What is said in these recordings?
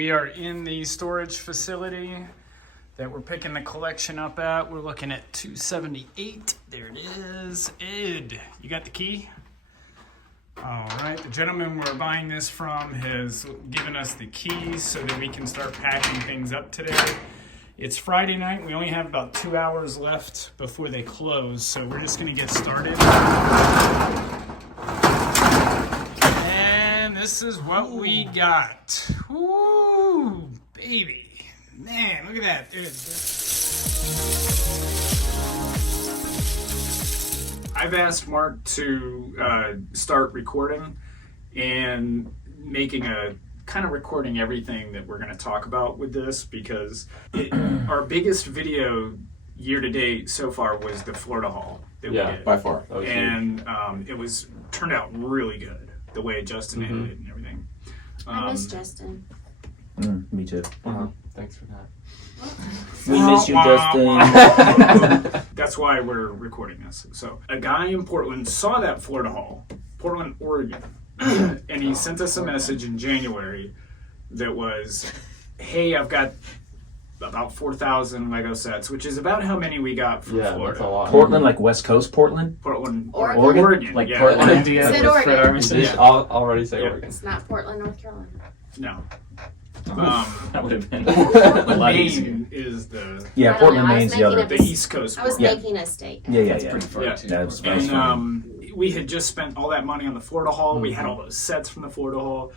We are in the storage facility that we're picking the collection up at. We're looking at 278. There it is. Ed, you got the key? All right, the gentleman we're buying this from has given us the keys so that we can start packing things up today. It's Friday night. We only have about 2 hours left before they close, so we're just gonna get started. And this is what we got. Woo, baby. Man, look at that, dude. I've asked Mark to start recording and making a kind of recording everything that we're going to talk about with this, because our biggest video year to date so far was the Florida haul that we did. By far. And it was turned out really good the way Justin edited it and everything. I miss Justin. Me too. Thanks for that. We miss you, Justin. That's why we're recording this. So a guy in Portland saw that Florida haul, Portland, Oregon, and he sent us a message in January that was, hey, I've got about 4,000 Lego sets, which is about how many we got from Florida. That's a lot. Portland, like West Coast Portland? Portland, Oregon? Like yeah. Portland, Indiana. Said Oregon. Yeah. Already say Oregon. It's not Portland, North Carolina. No. That would have been Portland, lot easier. Maine is the Yeah, I don't Portland, know, I was Maine's the making other. up the East Coast. I was Portland. making a state. Yeah. Yeah. That's And we had just spent all that money on the Florida haul. We had all those sets from the Florida haul.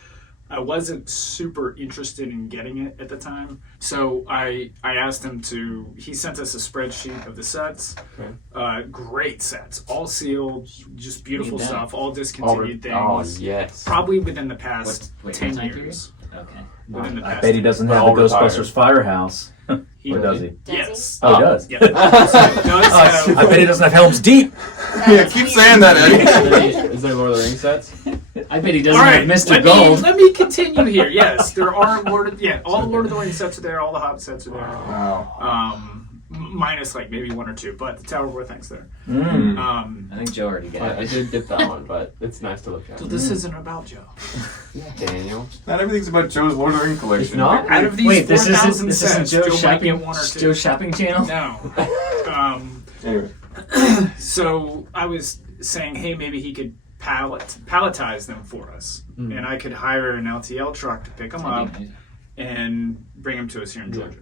I wasn't super interested in getting it at the time. So I asked him to, he sent us a spreadsheet of the sets. Okay. Great sets, all sealed, just beautiful Need that. stuff, all discontinued Oh, things. yes. Probably within the past What 10 time period? years. Okay. Within the I past bet he 10 doesn't We're have the all retired. Ghostbusters firehouse. He- Or does he? Yes. Oh, he does. Yeah. So it does have, I bet he doesn't have Helm's Deep. Yeah, keep saying that, Eddie. Is there Lord of the Rings sets? I bet he doesn't all right, have Mr. Gold. let me continue here. Yes, there are all the Lord of the Rings sets are there, all the Hobbit sets are there. Wow. Minus like maybe one or two, but the Tower of War thing's there. I think Joe already got I it. did get that one, but it's nice to look at. So this isn't about Joe. Daniel. Not everything's about Joe's Lord of the Rings collection. It's not? Out of these Wait, this 4,000 isn't sets, Joe's Joe might shopping, get one or two. Joe's shopping channel? No. Anyway, So I was saying, hey, maybe he could palletize them for us, and I could hire an LTL truck to pick them up and bring them to us here in Georgia.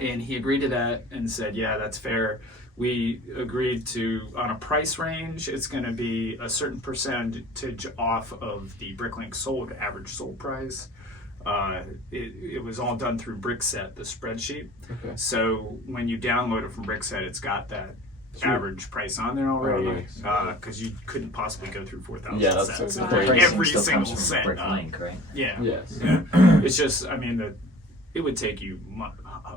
And he agreed to that and said, yeah, that's fair. We agreed to, on a price range, it's going to be a certain percentage off of the Bricklink average sold price. It was all done through Brickset, the spreadsheet. Okay. So when you download it from Brickset, it's got that average price on there already, nice. because you couldn't possibly go through 4,000 Yeah, that's sets. the and pricing pick every still single comes from set. Bricklink, right? Yeah. Yes. Yeah. It's just, I mean, it would take you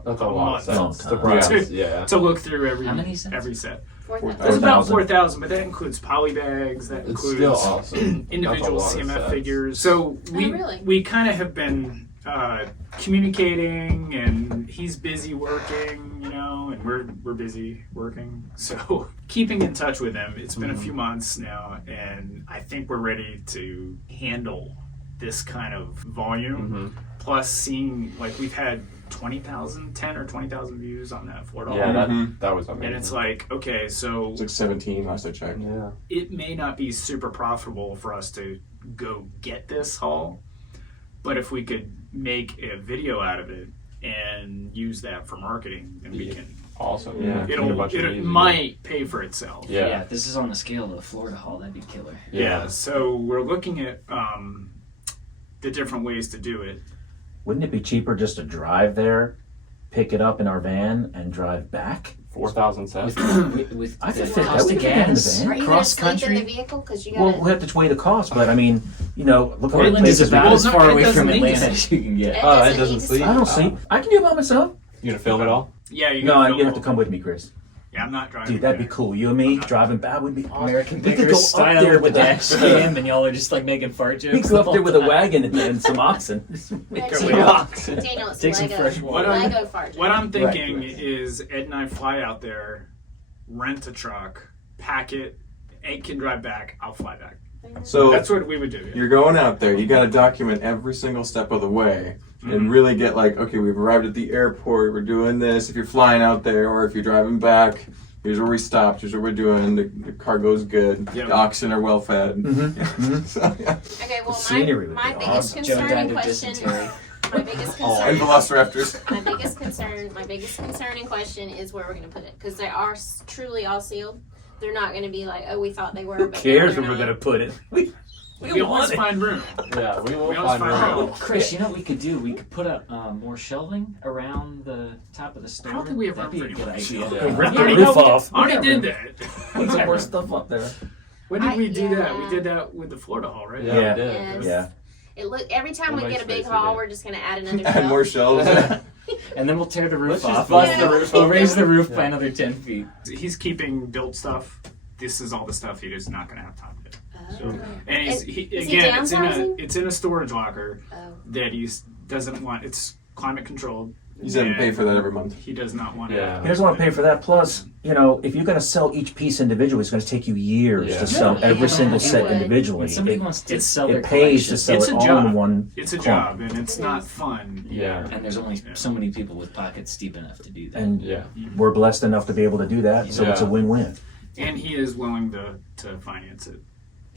That's a lot of month sets. Long The time. price, yeah. to look through How many sets? every set. 4,000. It's about 4,000. 4,000, but that includes poly bags, that It's includes still awesome. individual That's a lot of CMF sets. figures. So really? we kind of have been communicating, and he's busy working, and we're busy working. So keeping in touch with him. It's been a few months now, and I think we're ready to handle this kind of volume. Plus, seeing like we've had 10 or 20,000 views on that Florida haul. Yeah, that was amazing. And it's like, okay, so it's like 17 last I checked. yeah. it may not be super profitable for us to go get this haul, but if we could make a video out of it and use that for marketing, then we can. Awesome. Yeah. It might pay for itself. Yeah. If this is on the scale of the Florida haul, that'd be killer. Yeah. So we're looking at the different ways to do it. Wouldn't it be cheaper just to drive there, pick it up in our van, and drive back? 4,000 sets. With I could the fit that. cost We of could fit in the gas, van. Are you going to cross sleep in the country. vehicle? Because you Well, got we have to weigh the cost, but I mean, look at all the Portland is places we about go. as Well, far it away doesn't from need to Atlanta sleep. as you can get. Oh, that doesn't sleep. I don't sleep. I can do it by myself. You gonna film it all? Yeah, you No, gotta you have to film come with me, Chris. Yeah, I'm not driving. Dude, that'd be back. cool. You and me driving back would be awesome. American we could Pickers go up style there with with the a dash cam, and y'all are just like making fart jokes. We could go up there with a the whole time. wagon and some oxen. Yeah, Go Daniel, oxen. Daniel, it's Take some Lego. fresh water. Lego fart. What I'm thinking Right. is Ed and I fly out there, rent a truck, pack it. Ed can drive back. I'll fly back. So That's what we would do. Yeah. you're going out there. You got to document every single step of the way. and really get like, okay, we've arrived at the airport, we're doing this. If you're flying out there or if you're driving back, here's where we stopped, here's what we're doing. The cargo's good, Yep. the oxen are well fed. So, yeah. Okay, well, Scenery would my be biggest awesome. Joe died concerning of question, dysentery. my biggest And concern, velociraptors. my biggest concern and question is where we're going to put it, because they are truly all sealed. They're not going to be like, oh, we thought they were. Who but cares they're where we're not. gonna put it? We We always want it. find room. Yeah, we will We always find find room. room. Chris, you know what we could do? We could put up more shelving around the top of the store. I don't think we have That'd room be a for good any idea. more Yeah. Rip We the already roof know- off. I already did that. Put some more stuff up there. When did we do that? We Yeah. did that with the Florida Hall, right? Yeah, Yeah. we did. Yes. Yeah. Every time We'll we make get a big space haul, again. we're just going to add another Add shelf. more shelves. And then we'll tear the roof Let's just off. bust the roof We'll off. raise the roof by another 10 feet. He's keeping built stuff. This is all the stuff he is not going to have time to do. Oh. And Is he, he again, downsizing? it's in a storage locker Oh. that he doesn't want. It's climate controlled. You said pay for that every month. He does not want Yeah. He doesn't want to pay for that. Plus, if you're going to sell each piece individually, it's going to take you years Yeah. to sell Yeah. every single Yeah. set Would. individually. When somebody It, wants to sell their it pays to collection, sell It's it a all job. in one. It's a clump. job, and it's It not is. fun. Yeah. and there's only so many people with pockets deep enough to do that. And Yeah. we're blessed enough to be able to do that, so it's a Yeah. win-win. And he is willing to finance it.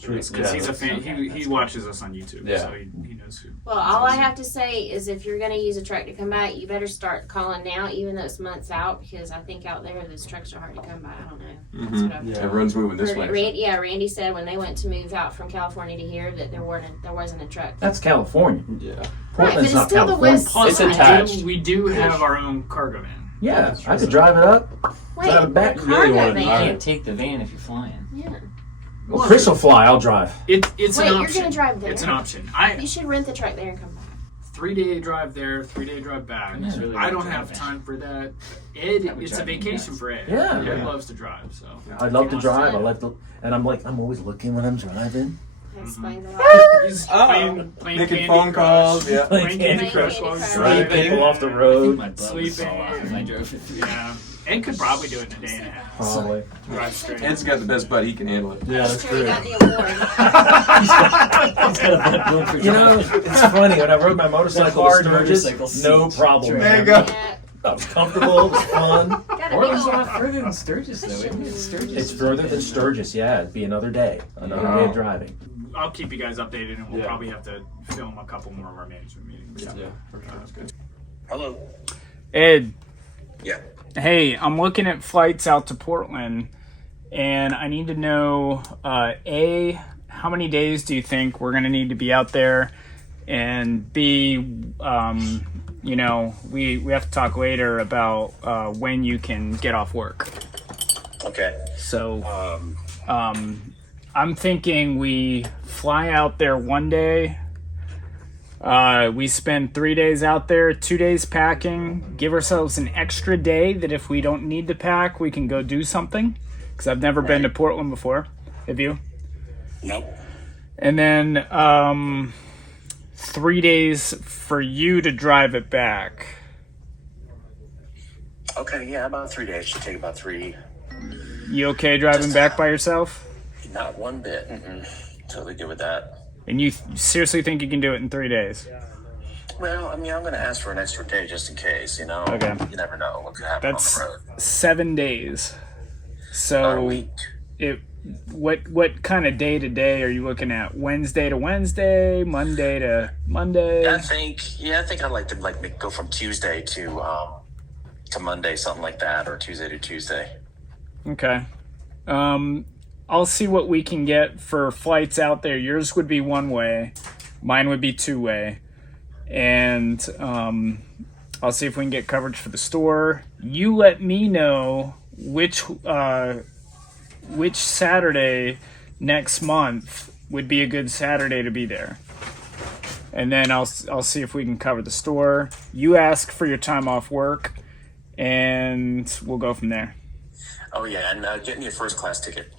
Because Yeah, he's a that's- fan. okay, He that's watches us on YouTube, Yeah. so he knows who. Well, all I have to say is if you're going to use a truck to come by, you better start calling now, even though it's months out, because I think out there those trucks are hard to come by. I don't know. That's what I've Yeah. Everyone's moving this way. Randy said when they went to move out from California to here that there wasn't a truck. That's California. Yeah. Right, but Portland's it's not still the California. west Plus, It's attached. we do have our own cargo van. Yeah, I could drive it up. Wait, Drive it back. cargo Really wanna van. You drive can't take the van if you're flying. Yeah. Well, Chris will fly. I'll drive. It's Wait, an you're option. gonna drive there? It's an option. You should rent the truck there and come back. 3-day drive there, 3-day drive back. It's really I don't good have driving. time for that. Ed, I would it's a drive me vacation nuts. for Ed. Yeah. Ed Yeah. loves to drive, so. I'd love to He drive. wants I'm always looking when I'm driving. That explains a lot. He's Oh. playing Making Candy phone Crush. calls, yeah. Playing Candy Playing Crush Candy while he's Crush. Driving driving. people off the I think road. my blood would Sleeping. fall off if I drove it through. Yeah. Ed could probably do it in a day and a half. Probably. Drive straight. Ed's got the best butt. He can handle it. Yeah, That's that's true. He true. got the award. He's got a butt built for You know, driving. it's funny. When I rode my motorcycle to hard Sturgis, motorcycle no seat. problem. There you man. go. Yeah. I was comfortable. It was fun. Got a big Portland's a old- lot further than Sturgis, though, isn't it? Sturgis It's is further good. than Sturgis. Yeah, it'd be another day. Another day of driving. I'll keep you guys updated, and we'll Yeah. probably have to film a couple more of our management meetings. Yeah. Yeah, for sure. That's good. Hello. Ed. Yeah. Hey, I'm looking at flights out to Portland, and I need to know, A, how many days do you think we're going to need to be out there? And B, we have to talk later about when you can get off work. Okay. So I'm thinking we fly out there one day. We spend 3 days out there, 2 days packing, give ourselves an extra day that if we don't need to pack, we can go do something. Because I've never been to Portland before. Have you? Nope. And then 3 days for you to drive it back. Okay. Yeah, about 3 days. Should take about 3. You okay driving back by yourself? Not one bit. Totally good with that. And you seriously think you can do it in 3 days? Well, I mean, I'm going to ask for an extra day just in case. Okay. You never know what could happen That's on the road. 7 days. About a So week. what kind of day to day are you looking at? Wednesday to Wednesday, Monday to Monday? I think I'd like to go from Tuesday to Monday, something like that, or Tuesday to Tuesday. Okay. I'll see what we can get for flights out there. Yours would be one way, mine would be 2-way, and I'll see if we can get coverage for the store. You let me know which Saturday next month would be a good Saturday to be there, and then I'll see if we can cover the store. You ask for your time off work, and we'll go from there. Oh yeah, and get me a first class ticket.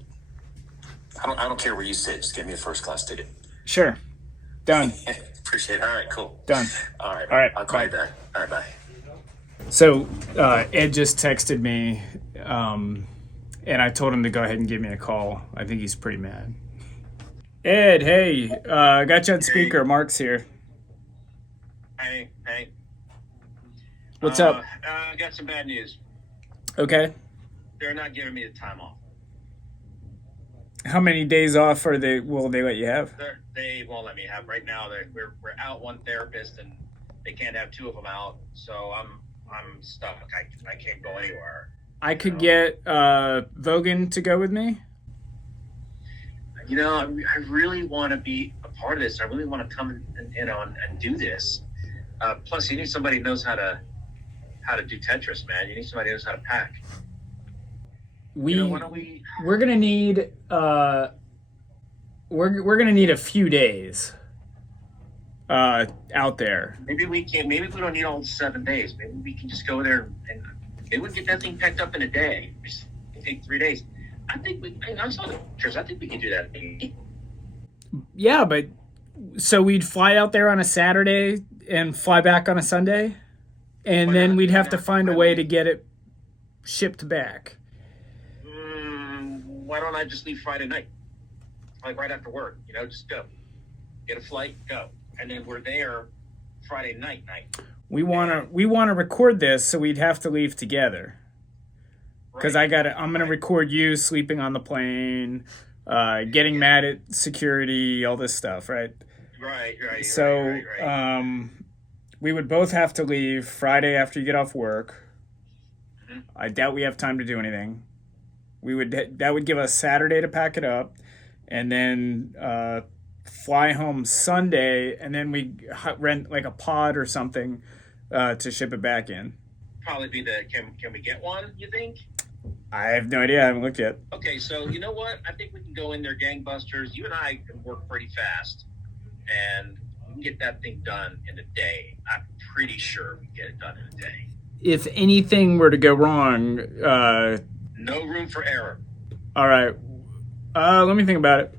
I don't care where you sit. Just get me a first class ticket. Sure. Done. Appreciate it. All right, cool. Done. All right. All right, I'll call you bye. back. All right, bye. So Ed just texted me, and I told him to go ahead and give me a call. I think he's pretty mad. Ed, hey, I got you on speaker. Mark's here. Hey, What's up? I got some bad news. Okay. They're not giving me the time off. How many days off will they let you have? They won't let me have. Right now, we're out one therapist, and they can't have two of them out. So I'm stuck. I can't go anywhere. I could get Vogan to go with me. You know, I really want to be a part of this. I really want to come and do this. Plus, you need somebody who knows how to do Tetris, man. You need somebody who knows how to pack. We're gonna need we're gonna need a few days out there. Maybe we don't need all 7 days. Maybe we can just go there and maybe we get that thing packed up in a day. Just take 3 days. I saw the pictures. I think we can do that. Yeah, but so we'd fly out there on a Saturday and fly back on a Sunday, and then we'd have to find a way to get it shipped back. Why don't I just leave Friday night? Like right after work, just go. Get a flight, go. And then we're there Friday night. We wanna record this, so we'd have to leave together. Because I'm gonna record you sleeping on the plane, getting mad at security, all this stuff, right? Right. So we would both have to leave Friday after you get off work. Mm-hmm. I doubt we have time to do anything. That would give us Saturday to pack it up, and then fly home Sunday, and then we rent like a pod or something to ship it back in. Probably be can we get one, you think? I have no idea. I haven't looked yet. Okay, so you know what? I think we can go in there gangbusters. You and I can work pretty fast, and we can get that thing done in a day. I'm pretty sure we can get it done in a day. If anything were to go wrong, no room for error. All right. Let me think about it.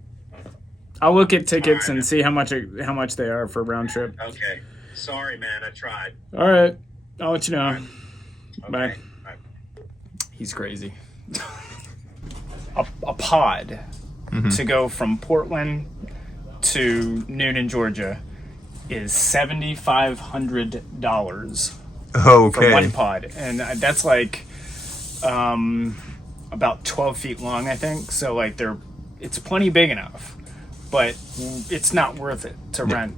I'll look at tickets and see how much they are for round trip. Okay. Sorry, man. I tried. All right. I'll let you know. Okay. Bye. He's crazy. a pod to go from Portland to Noonan, Georgia, is $7,500 for one pod, and that's like about 12 feet long, I think. So like it's plenty big enough, but it's not worth it to rent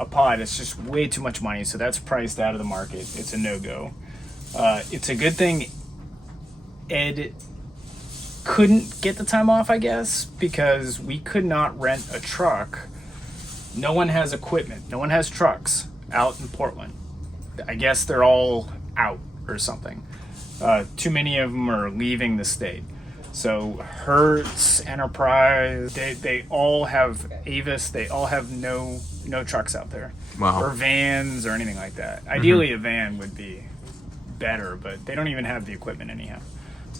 a pod. It's just way too much money, so that's priced out of the market. It's a no-go. It's a good thing Ed couldn't get the time off, I guess, because we could not rent a truck. No one has equipment. No one has trucks out in Portland. I guess they're all out or something. Too many of them are leaving the state. So Hertz, Enterprise, they all have Avis. They all have no trucks out there. Wow. Or vans or anything like that. Ideally, a van would be better, but they don't even have the equipment anyhow.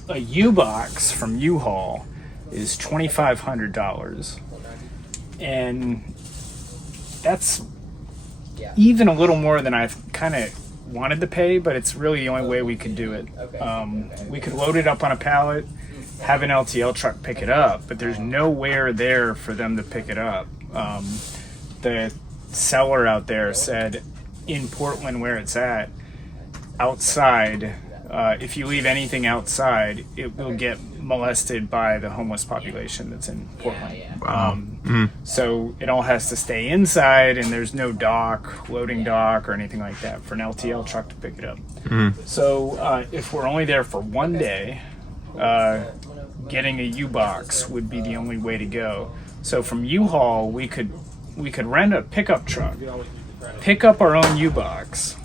A U-Box from U-Haul is $2,500, and that's even a little more than I've kind of wanted to pay, but it's really the only way we could do it. We could load it up on a pallet, have an LTL truck pick it up, but there's nowhere there for them to pick it up. The seller out there said in Portland, where it's at, outside, if you leave anything outside, it will get molested by the homeless population that's in Portland. Wow. So it all has to stay inside, and there's no loading dock or anything like that for an LTL truck to pick it up. So if we're only there for one day, getting a U-Box would be the only way to go. So from U-Haul, we could rent a pickup truck, pick up our own U-Box.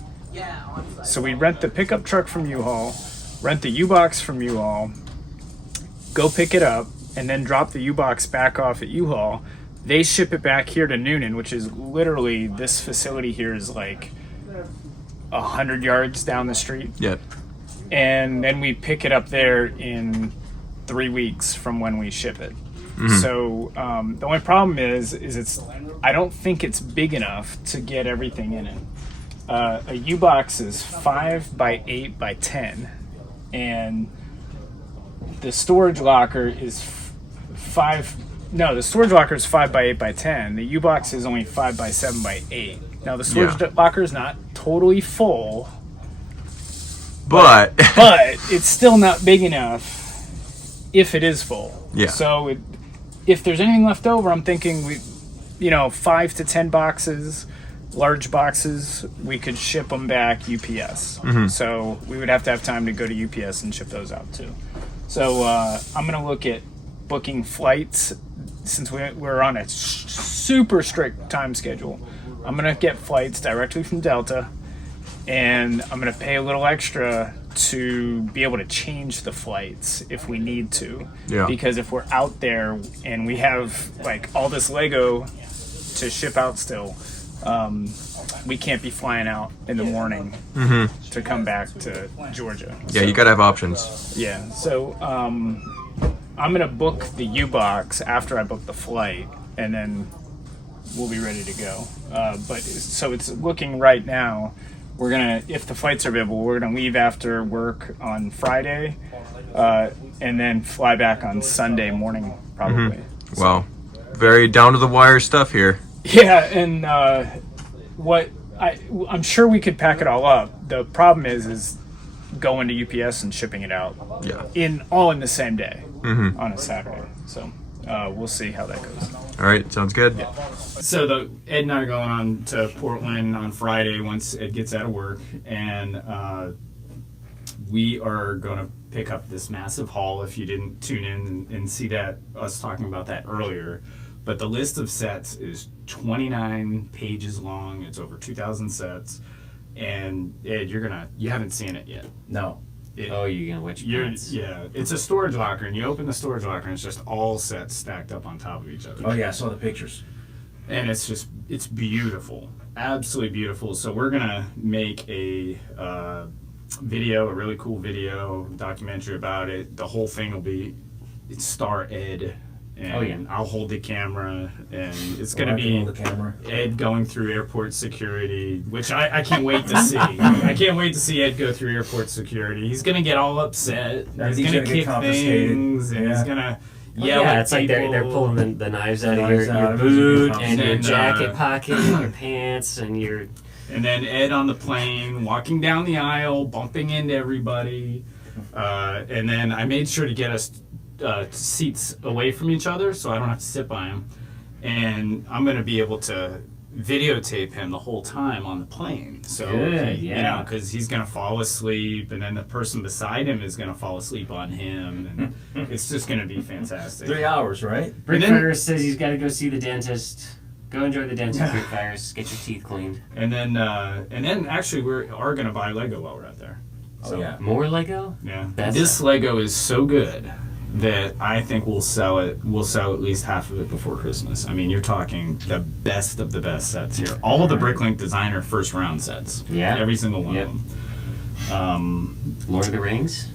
So we rent the pickup truck from U-Haul, rent the U-Box from U-Haul, go pick it up, and then drop the U-Box back off at U-Haul. They ship it back here to Noonan, which is literally, this facility here is like 100 yards down the street. Yep. And then we pick it up there in 3 weeks from when we ship it. So the only problem is I don't think it's big enough to get everything in it. A U-Box is 5 by 8 by 10, and the storage locker is 5 by 8 by 10. The U-Box is only 5 by 7 by 8. Now the storage locker is not totally full, But but it's still not big enough if it is full. Yeah. So if there's anything left over, I'm thinking 5 to 10 boxes, large boxes, we could ship them back UPS. So we would have to have time to go to UPS and ship those out too. So I'm going to look at booking flights since we're on a super strict time schedule. I'm going to get flights directly from Delta, and I'm going to pay a little extra to be able to change the flights if we need to. Yeah. Because if we're out there and we have like all this Lego to ship out still, we can't be flying out in the morning to come back to Georgia. yeah, you gotta have options. Yeah, so I'm gonna book the U-Box after I book the flight, and then we'll be ready to go. But so it's looking right now, we're gonna, if the flights are available, we're gonna leave after work on Friday, and then fly back on Sunday morning, probably. Wow, very down to the wire stuff here. Yeah, and I'm sure we could pack it all up. The problem is going to UPS and shipping it out. Yeah. In the same day on a Saturday. So we'll see how that goes. All right, sounds good. Yeah. So Ed and I are going on to Portland on Friday once Ed gets out of work, and we are going to pick up this massive haul. If you didn't tune in and see that, us talking about that earlier. But the list of sets is 29 pages long. It's over 2,000 sets. And Ed, you haven't seen it yet. No. You're gonna wet your pants. Yeah, it's a storage locker, and you open the storage locker, and it's just all sets stacked up on top of each other. Oh yeah, I saw the pictures. And it's beautiful, absolutely beautiful. So we're gonna make a video, a really cool video documentary about it. The whole thing will be star Ed. And I'll hold the camera, and it's going to be the camera. Ed going through airport security, which I can't wait to see. I can't wait to see Ed go through airport security. He's going to get all upset. He's going to kick things, and he's going to yell at it's like they're pulling the knives out of your out, boot and your and, jacket pocket and your pants and your... And then Ed on the plane, walking down the aisle, bumping into everybody. And then I made sure to get us seats away from each other so I don't have to sit by him, and I'm going to be able to videotape him the whole time on the plane. So because he's going to fall asleep, and then the person beside him is going to fall asleep on him, and it's just going to be fantastic. 3 hours, right? Brickfire says he's got to go see the dentist. Go enjoy the dentist, Brickfires. Get your teeth cleaned. And then actually we are going to buy Lego while we're out there. So, yeah. More Lego? Yeah. That's This Lego is so good that I think we'll sell at least half of it before Christmas. I mean, you're talking the best of the best sets here. All of the Bricklink Designer first round sets. Yeah. Every single one of them. Lord of the Rings?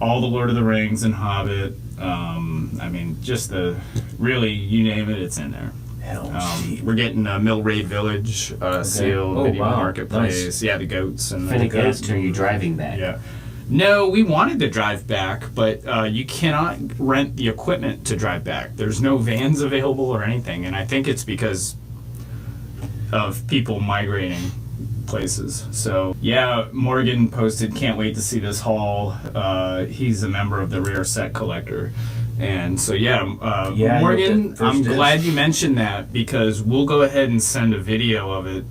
All the Lord of the Rings and Hobbit. I mean, just really, you name it, it's in there. We're getting Mill Raid Village sealed, Medieval Marketplace. Nice. Yeah, the goats and Finna the goats. Ghost, or are you driving back? Yeah. No, we wanted to drive back, but you cannot rent the equipment to drive back. There's no vans available or anything, and I think it's because of people migrating places. So, yeah, Morgan posted, can't wait to see this haul. He's a member of the Rare Set Collector. And so, Morgan, I'm glad you mentioned that, because we'll go ahead and send a video of it,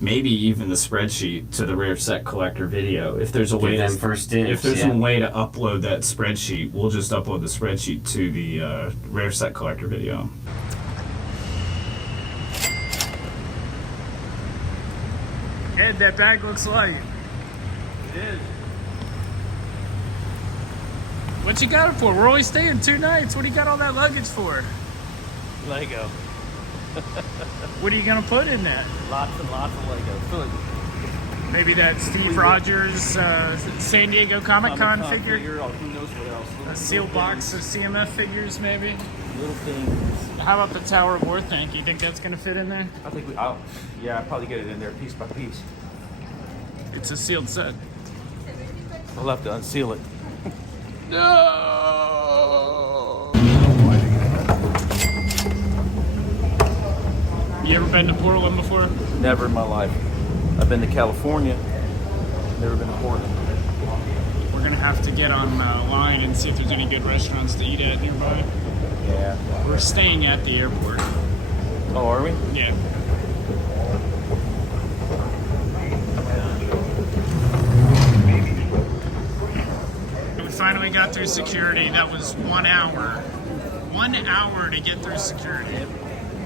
maybe even the spreadsheet to the Rare Set Collector video. If there's a way Give them first dibs, if there's a way to upload that spreadsheet, we'll just upload the spreadsheet to the Rare Set Collector video. Ed, that bag looks light. It is. What you got it for? We're only staying 2 nights. What do you got all that luggage for? Lego. What are you gonna put in that? Lots and lots of Lego. Maybe that Steve Rogers San Diego Comic-Con figure? Who knows what else? A sealed box of CMF figures, maybe? Little things. How about the Tower of War tank? You think that's gonna fit in there? I think I'll probably get it in there piece by piece. It's a sealed set. I'll have to unseal it. No! You ever been to Portland before? Never in my life. I've been to California. Never been to Portland. We're gonna have to get online and see if there's any good restaurants to eat at nearby. Yeah. We're staying at the airport. Oh, are we? Yeah. We finally got through security. That was 1 hour. 1 hour to get through security.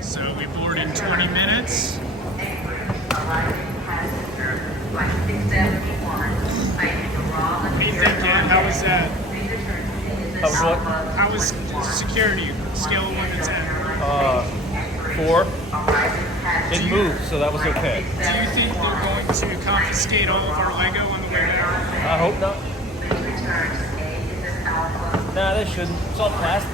So we board in 20 minutes. What do you think, Dan? How was that? How was what? How was security? Scale of 1 to 10. 4. It moved, so that was okay. Do you think they're going to confiscate all of our Lego on the way there? I hope not. Nah, they shouldn't. It's all plastic.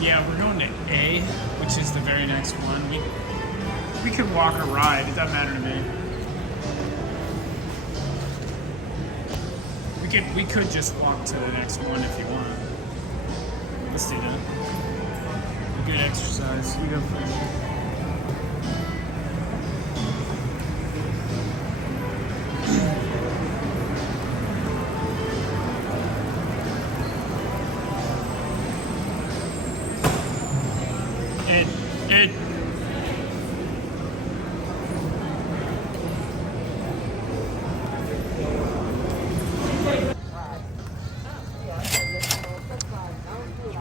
Yeah, we're going to A, which is the very next one. We could walk or ride. It doesn't matter to me. We could just walk to the next one if you want. Let's do that. A good exercise. You go first. Ed.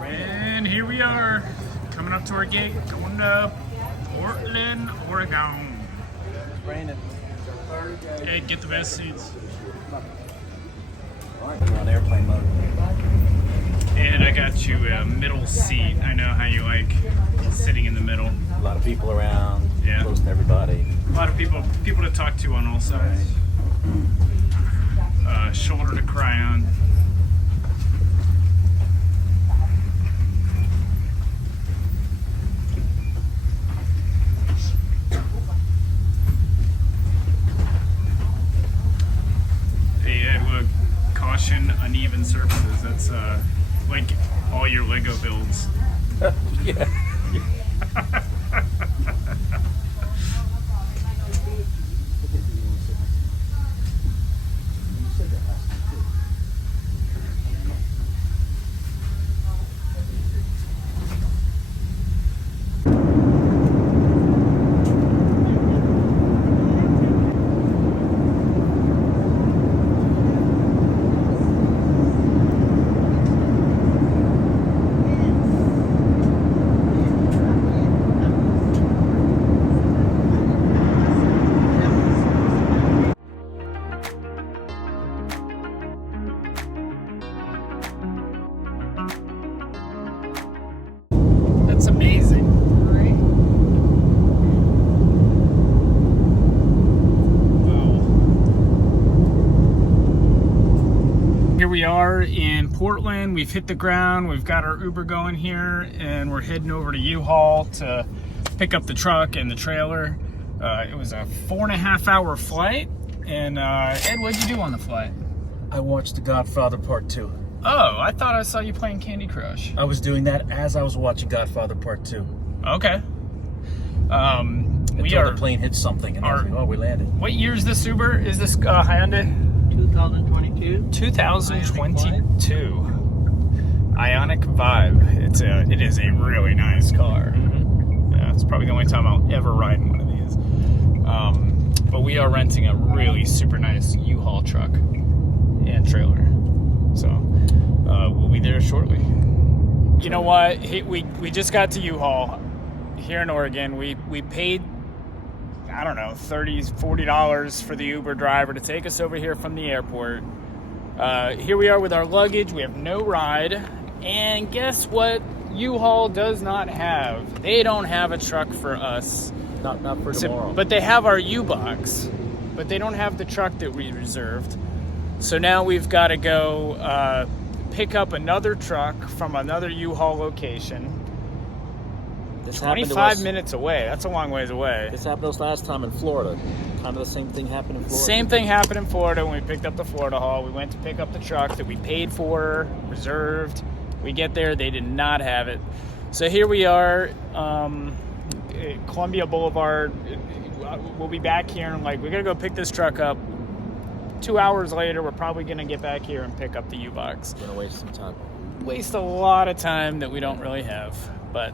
And here we are, coming up to our gate, going to Portland, Oregon. Brandon. Ed, get the best seats. We're on airplane mode. And I got you a middle seat. I know how you like sitting in the middle. A lot of people around. Yeah. Close to everybody. A lot of people to talk to on all sides. Shoulder to cry on. Hey, look, caution, uneven surfaces. That's like all your Lego builds. Yeah. That's amazing. Wow. Here we are in Portland. We've hit the ground. We've got our Uber going here, and we're heading over to U-Haul to pick up the truck and the trailer. It was a 4.5 hour flight. And Ed, what'd you do on the flight? I watched The Godfather Part 2. Oh, I thought I saw you playing Candy Crush. I was doing that as I was watching Godfather Part 2. Okay. Until the plane hit something, and I was like, oh, we landed. What year is this Uber? Is this Hyundai? 2022. 2022. Ionic Vibe. It is a really nice car. Yeah, it's probably the only time I'll ever ride in one of these. But we are renting a really super nice U-Haul truck and trailer. So we'll be there shortly. You know what? We just got to U-Haul here in Oregon. We paid, I don't know, $30, $40 for the Uber driver to take us over here from the airport. Here we are with our luggage. We have no ride. And guess what U-Haul does not have? They don't have a truck for us. Not for tomorrow. But they have our U-Box. But they don't have the truck that we reserved. So now we've got to go pick up another truck from another U-Haul location. This happened to 25 us. minutes away. That's a long ways away. This happened to us last time in Florida. Kind of the same thing happened in Florida. Same thing happened in Florida when we picked up the Florida haul. We went to pick up the truck that we paid for, reserved. We get there, they did not have it. So here we are, Columbia Boulevard. We'll be back here and we're gonna go pick this truck up. 2 hours later, we're probably gonna get back here and pick up the U-Box. Gonna waste some time. Waste a lot of time that we don't really have, but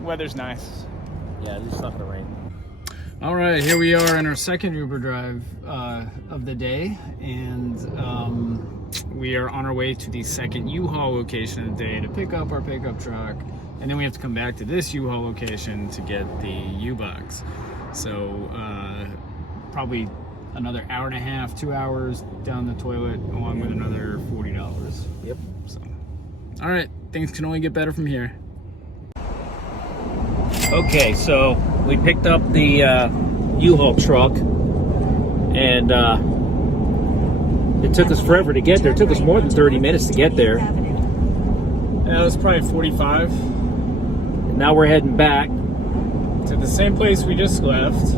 weather's nice. Yeah, at least it's not gonna rain. All right, here we are in our second Uber drive of the day, and we are on our way to the second U-Haul location of the day to pick up our pickup truck, and then we have to come back to this U-Haul location to get the U-Box. So probably another hour and a half, 2 hours down the toilet, along with another $40. Yep. So, all right, things can only get better from here. Okay, so we picked up the U-Haul truck, and it took us forever to get there. It took us more than 30 minutes to get there. Yeah, it was probably 45. And now we're heading back. To the same place we just left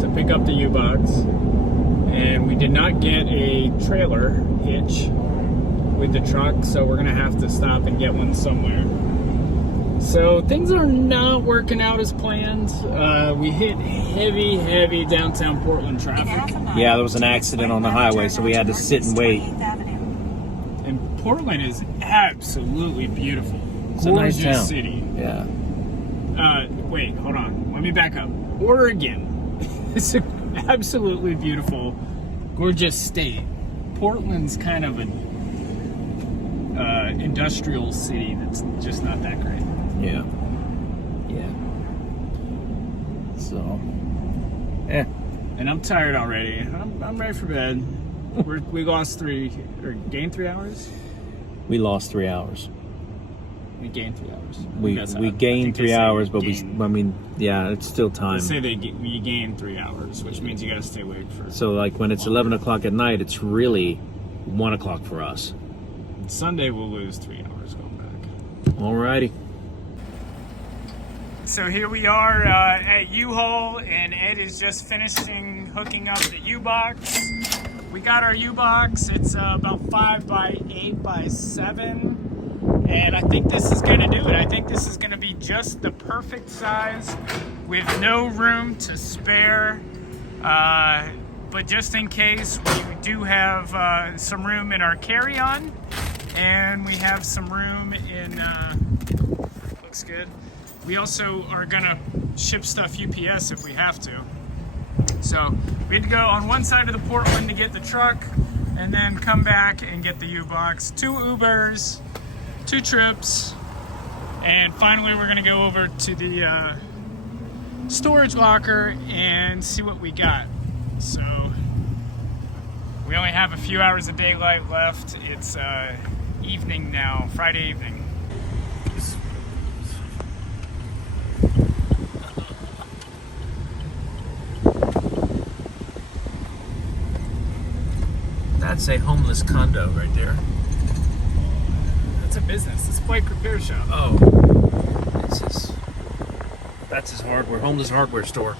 to pick up the U-Box, and we did not get a trailer hitch with the truck, so we're gonna have to stop and get one somewhere. So things are not working out as planned. We hit heavy downtown Portland traffic. Yeah, there was an accident on the highway, so we had to sit and wait. And Portland is absolutely beautiful. It's a nice Gorgeous town. city. Yeah. Wait, hold on. Let me back up. Oregon. It's an absolutely beautiful, gorgeous state. Portland's kind of an industrial city that's just not that great. Yeah. Yeah. So. Yeah. And I'm tired already. I'm ready for bed. We lost gained 3 hours? We lost 3 hours. We gained 3 hours. We gained 3 hours, but yeah, it's still time. They say you gain 3 hours, which means you got to stay awake for. So like when it's 11 o'clock at night, it's really 1 o'clock for us. Sunday we'll lose 3 hours going back. Alrighty. So here we are at U-Haul, and Ed is just finishing hooking up the U-Box. We got our U-Box. It's about 5 by 8 by 7. And I think this is going to do it. I think this is going to be just the perfect size with no room to spare. But just in case, we do have some room in our carry-on. And we have some room in, looks good. We also are going to ship stuff UPS if we have to. So we had to go on one side of the Portland to get the truck and then come back and get the U-Box. 2 Ubers. 2 trips, and finally we're gonna go over to the storage locker and see what we got. So we only have a few hours of daylight left. It's evening now, Friday evening. That's a homeless condo right there. It's a business. It's a bike repair shop. Oh, that's his homeless hardware store.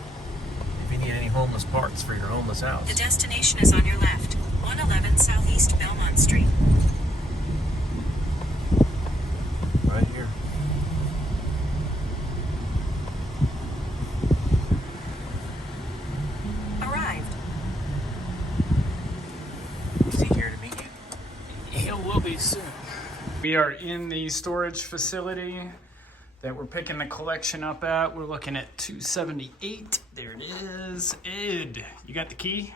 If you need any homeless parts for your homeless house. The destination is on your left, 111 Southeast Belmont Street. Right here. Arrived. Is he here to meet you? He will be soon. We are in the storage facility that we're picking the collection up at. We're looking at 278. There it is. Ed, you got the key?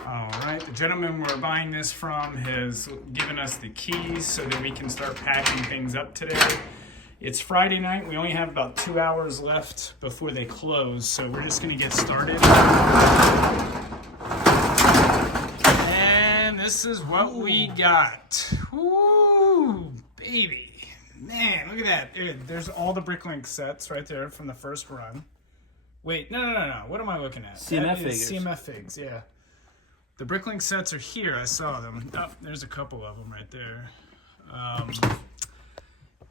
All right, the gentleman we're buying this from has given us the keys so that we can start packing things up today. It's Friday night. We only have about 2 hours left before they close, so we're just gonna get started. And this is what we got. Ooh, baby. Man, look at that. There's all the Bricklink sets right there from the first run. Wait, no. What am I looking at? CMF That is figures. CMF figs, yeah. The Bricklink sets are here. I saw them. Oh, there's a couple of them right there.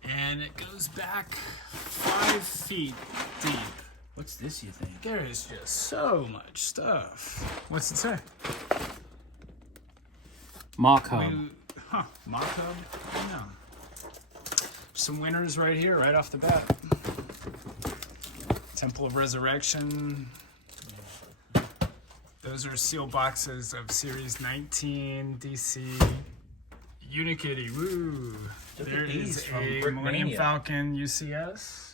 And it goes back 5 feet deep. What's this, you think? There is just so much stuff. What's it say? Mock hub. Mock hub? No. Some winners right here, right off the bat. Temple of Resurrection. Those are sealed boxes of Series 19 DC Unikitty. Woo! There is a Millennium Falcon UCS.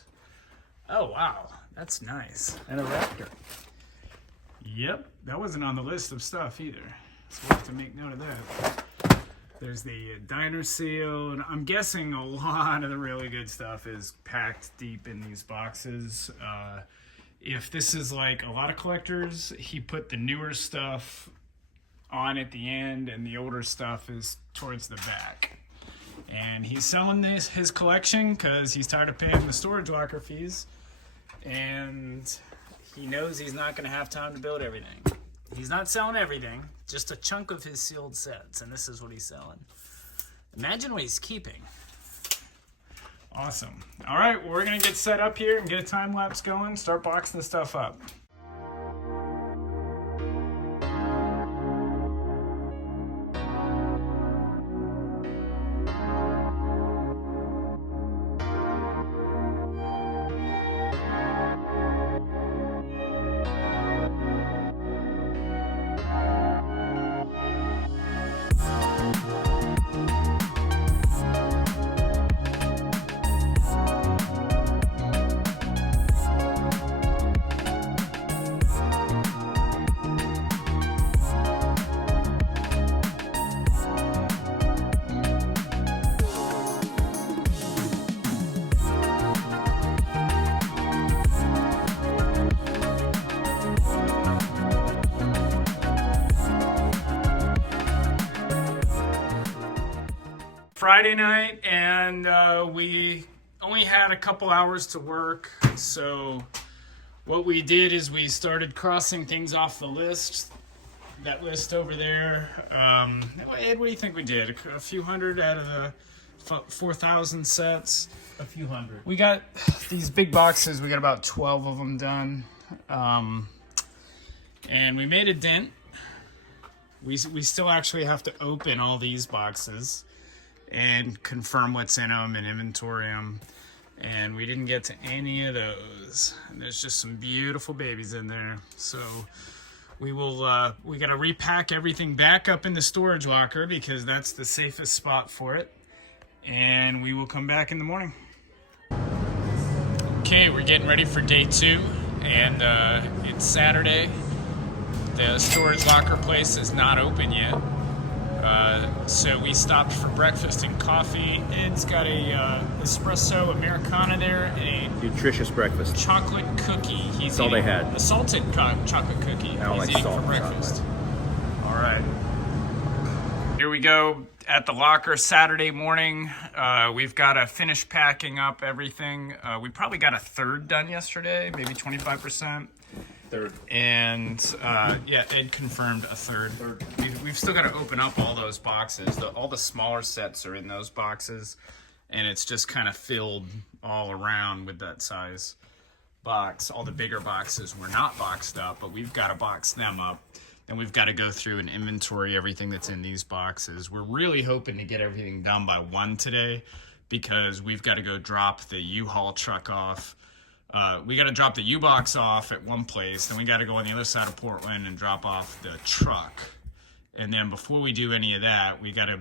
Oh wow, that's nice. And a Raptor. Yep, that wasn't on the list of stuff either. So we'll have to make note of that. There's the diner seal, and I'm guessing a lot of the really good stuff is packed deep in these boxes. If this is like a lot of collectors, he put the newer stuff on at the end, and the older stuff is towards the back. And he's selling his collection because he's tired of paying the storage locker fees, and he knows he's not going to have time to build everything. He's not selling everything, just a chunk of his sealed sets, and this is what he's selling. Imagine what he's keeping. Awesome. All right, well, we're going to get set up here and get a time lapse going, start boxing the stuff up. Friday night, and we only had a couple hours to work, so what we did is we started crossing things off the list. That list over there, Ed, what do you think we did? A few hundred out of the 4,000 sets? A few hundred. We got these big boxes, we got about 12 of them done, and we made a dent. We still actually have to open all these boxes and confirm what's in them and inventory them, and we didn't get to any of those, and there's just some beautiful babies in there. So we will we got to repack everything back up in the storage locker because that's the safest spot for it, and we will come back in the morning. Okay, we're getting ready for day 2, and it's Saturday. The storage locker place is not open yet. So we stopped for breakfast and coffee. Ed's got a espresso Americana there, a Nutritious breakfast. chocolate cookie. That's all they had. A salted chocolate cookie. I don't He's like eating salt for and breakfast. All right. Here we go at the locker Saturday morning. We've got to finish packing up everything. We probably got a third done yesterday, maybe 25%. Third. And yeah, Ed confirmed a third. We've still got to open up all those boxes. All the smaller sets are in those boxes, and it's just kind of filled all around with that size box. All the bigger boxes were not boxed up, but we've got to box them up. Then we've got to go through and inventory everything that's in these boxes. We're really hoping to get everything done by 1 today because we've got to go drop the U-Haul truck off. We got to drop the U-Box off at one place, then we got to go on the other side of Portland and drop off the truck. And then before we do any of that, we got to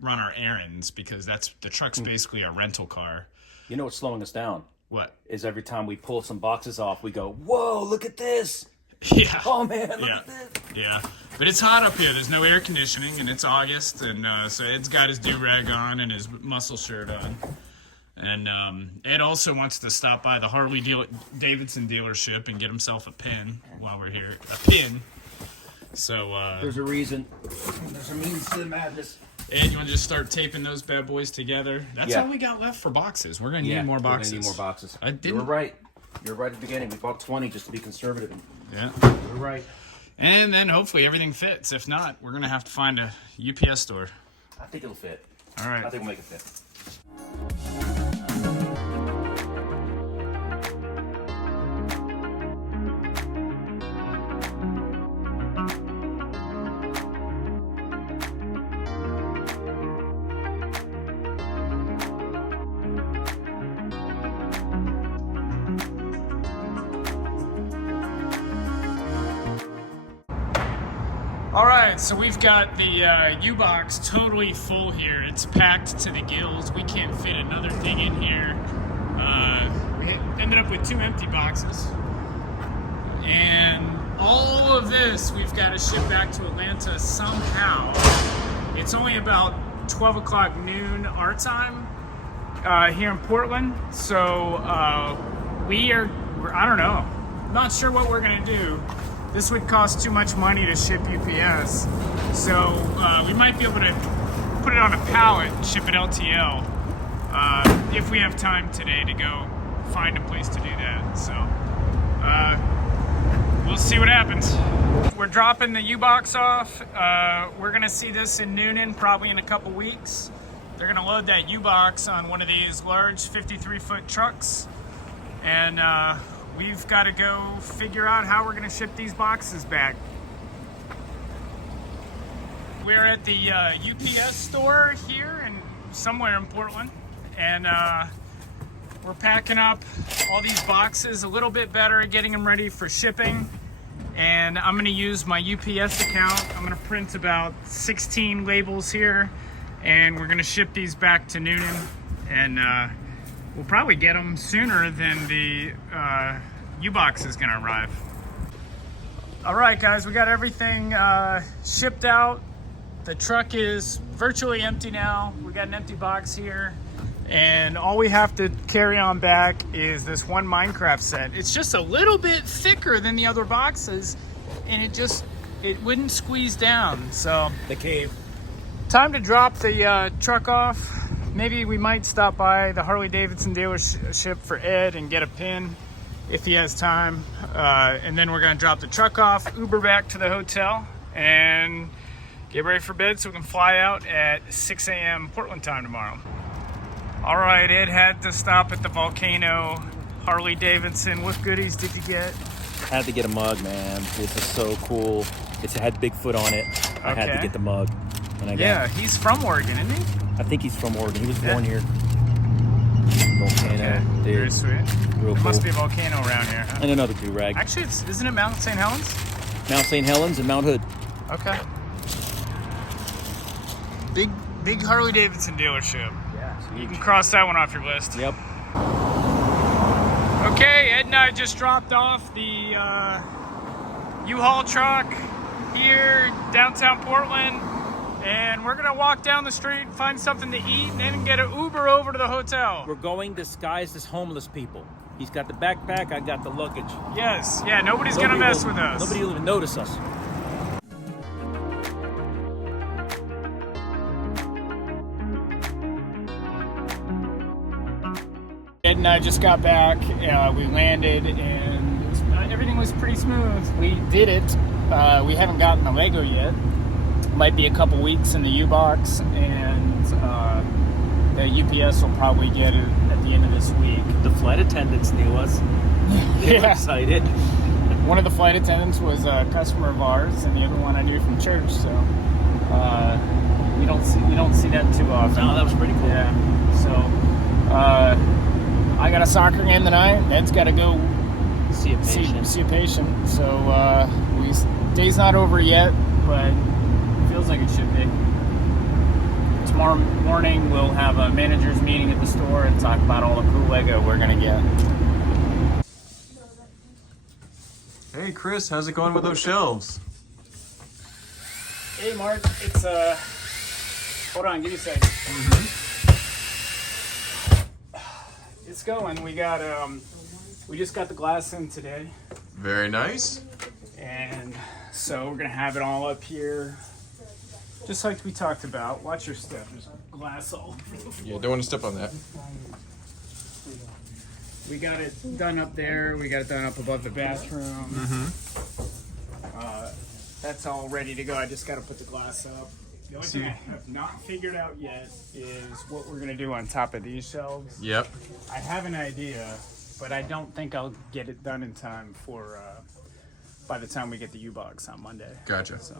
run our errands because the truck's basically a rental car. You know what's slowing us down? What? Is every time we pull some boxes off, we go, whoa, look at this. Yeah. Oh, man, look at this. Yeah. But it's hot up here. There's no air conditioning, and it's August, and so Ed's got his do-rag on and his muscle shirt on. And Ed also wants to stop by the Harley Davidson dealership and get himself a pin while we're here. A pin. So There's a reason. There's a means to the madness. Ed, you want to just start taping those bad boys together? That's all we got left for boxes. We're going to need more boxes. We're going to need more boxes. I didn't. You were right. You're right at the beginning. We bought 20 just to be conservative. Yeah. You're right. And then hopefully everything fits. If not, we're gonna have to find a UPS store. I think it'll fit. All right. I think we'll make it fit. All right, so we've got the U-Box totally full here. It's packed to the gills. We can't fit another thing in here. We ended up with 2 empty boxes. And all of this we've got to ship back to Atlanta somehow. It's only about 12 o'clock noon our time here in Portland. So we're I don't know, not sure what we're gonna do. This would cost too much money to ship UPS. So we might be able to put it on a pallet and ship it LTL if we have time today to go find a place to do that. So we'll see what happens. We're dropping the U-Box off. We're gonna see this in Noonan probably in a couple weeks. They're gonna load that U-Box on one of these large 53-foot trucks. And we've got to go figure out how we're going to ship these boxes back. We're at the UPS store here somewhere in Portland, and we're packing up all these boxes a little bit better at getting them ready for shipping. And I'm going to use my UPS account. I'm going to print about 16 labels here, and we're going to ship these back to Noonan. And we'll probably get them sooner than the U-Box is gonna arrive. All right, guys, we got everything shipped out. The truck is virtually empty now. We got an empty box here. And all we have to carry on back is this one Minecraft set. It's just a little bit thicker than the other boxes, and it wouldn't squeeze down, so. The cave. Time to drop the truck off. Maybe we might stop by the Harley-Davidson dealership for Ed and get a pin if he has time. And then we're gonna drop the truck off, Uber back to the hotel, and get ready for bed so we can fly out at 6 a.m. Portland time tomorrow. All right, Ed had to stop at the Volcano Harley-Davidson. What goodies did you get? I had to get a mug, man. This is so cool. It had Bigfoot on it. I had to get the mug. And He's from Oregon, isn't he? I think he's from Oregon. He was born here. Volcano. Dude. Very sweet. Real cool. Must be a volcano around here, huh? And another do-rag. Actually, isn't it Mount St. Helens? Mount St. Helens and Mount Hood. Okay. Big Harley-Davidson dealership. Yeah. You can cross that one off your list. Yep. Okay, Ed and I just dropped off the U-Haul truck here downtown Portland. And we're gonna walk down the street, find something to eat, and then get an Uber over to the hotel. We're going disguised as homeless people. He's got the backpack, I got the luggage. Yes, yeah, nobody's gonna mess with us. Nobody will even notice us. Ed and I just got back, we landed, and everything was pretty smooth. We did it. We haven't gotten the Lego yet. Might be a couple weeks in the U-Box, and the UPS will probably get it at the end of this week. The flight attendants knew us. They were excited. One of the flight attendants was a customer of ours, and the other one I knew from church. So you don't see that too often. No, that was pretty cool. Yeah. So I got a soccer game tonight. Ed's got to go see a patient. So day's not over yet, but feels like it should be. Tomorrow morning we'll have a manager's meeting at the store and talk about all the cool Lego we're gonna get. Hey Chris, how's it going with those shelves? Hey Mark, it's hold on, give me a second. It's going. We got we just got the glass in today. Very nice. And so we're gonna have it all up here. Just like we talked about. Watch your step. There's glass all over the floor. Yeah, don't want to step on that. We got it done up there. We got it done up above the bathroom. That's all ready to go. I just got to put the glass up. The only thing I have not figured out yet is what we're gonna do on top of these shelves. Yep. I have an idea, but I don't think I'll get it done in time for by the time we get the U-Box on Monday. Gotcha. So.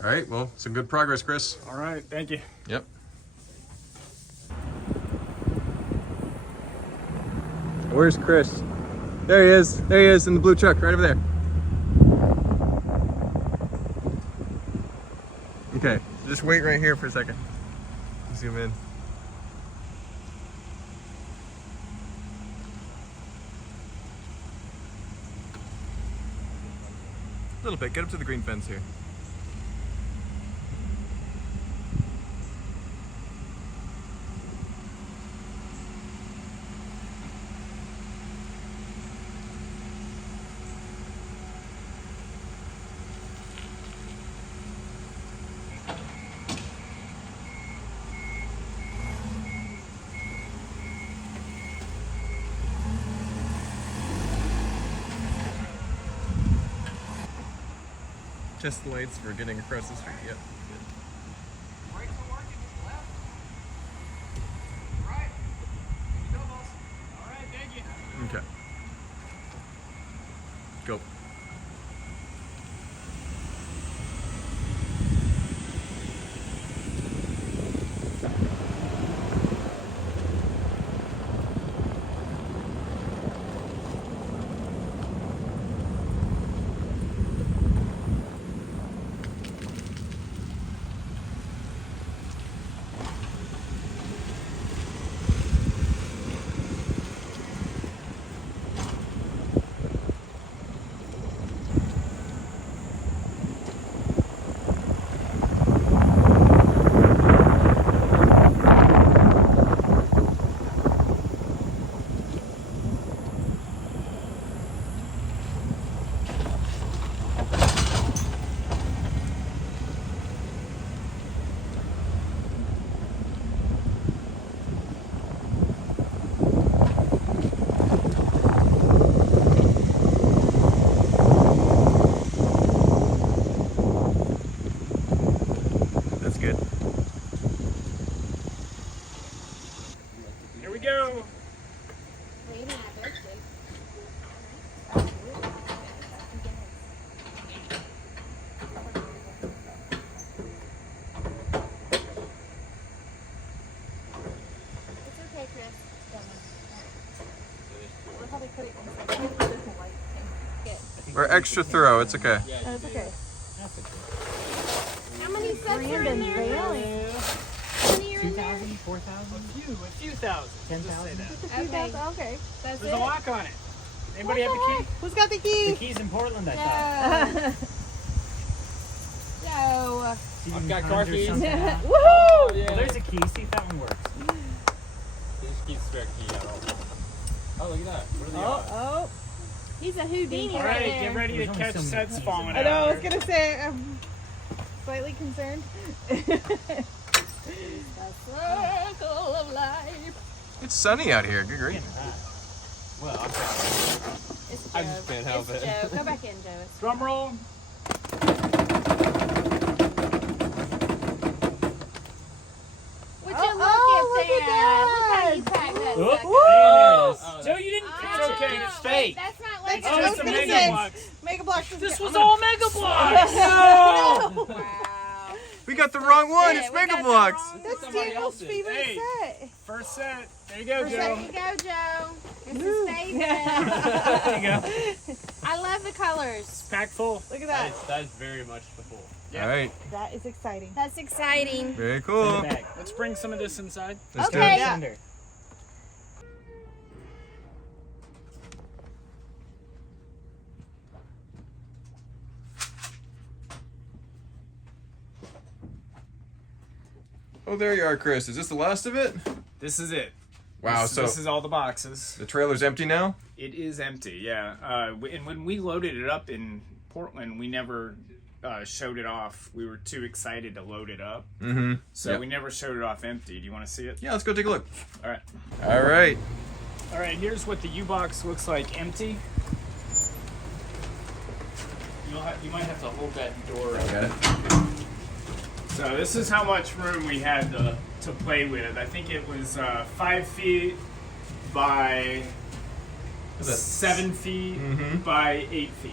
All right. Well, some good progress, Chris. All right. Thank you. Yep. Where's Chris? There he is. There he is in the blue truck right over there. Okay, just wait right here for a second. Zoom in. A little bit. Get up to the green fence here. Just the lights for getting across the street. Yep. Okay. Go. We're extra thorough. It's okay. That's okay. How many sets are in there? How many are in there? 2,000, 4,000? A few thousand. 10,000. Okay. Okay. That's There's it. a lock on it. Anybody have a key? Who's got the key? The key's in Portland, I thought. Joe. I've got car keys. Woohoo! Well, there's a key. See if that one works. Just keep spare key out. Oh, look at that. What are the odds? Oh. He's a Houdini All right right, there. get ready to There's only catch so many sets keys. falling I out. know, I was here. gonna say, I'm slightly concerned. Circle of life. It's sunny out here. Good grief. Well, I'm It's Joe. I just can't help It's it. Joe. Go back in, Joe. Drum roll. Would Oh, you oh, look look at at that? Look how you packed that Oop. sucker. Woo! Joe, you didn't catch it. okay, it's fake. That's not That's Lego. Oh, Joe's it's a gonna mega say. box. Mega Bloks. This was all mega blocks. No! Wow. We got the wrong one. Yeah, It's we got Mega the Blocks. wrong That's one. Daniel's favorite Hey. set. First set. There you go, First Joe. There you go, Joe. It's Woo. his favorite. There you go. I love the colors. Pack full. Look at that. That is very much the full. Yeah. All right. That is exciting. That's exciting. Very cool. Back. Let's bring some of this inside. Let's do Okay. it. Yeah. Under. Oh, there you are, Chris. Is this the last of it? This is it. Wow. This, So this is all the boxes. the trailer's empty now? It is empty, yeah. And when we loaded it up in Portland, we never showed it off. We were too excited to load it up. Mm-hmm. So Yep. we never showed it off empty. Do you want to see it? Yeah, let's go take a look. All right. All right. All right, here's what the U-Box looks like empty. You might have to hold that door. Got it. So this is how much room we had to play with. I think it was 5 feet by 7 feet by 8 feet.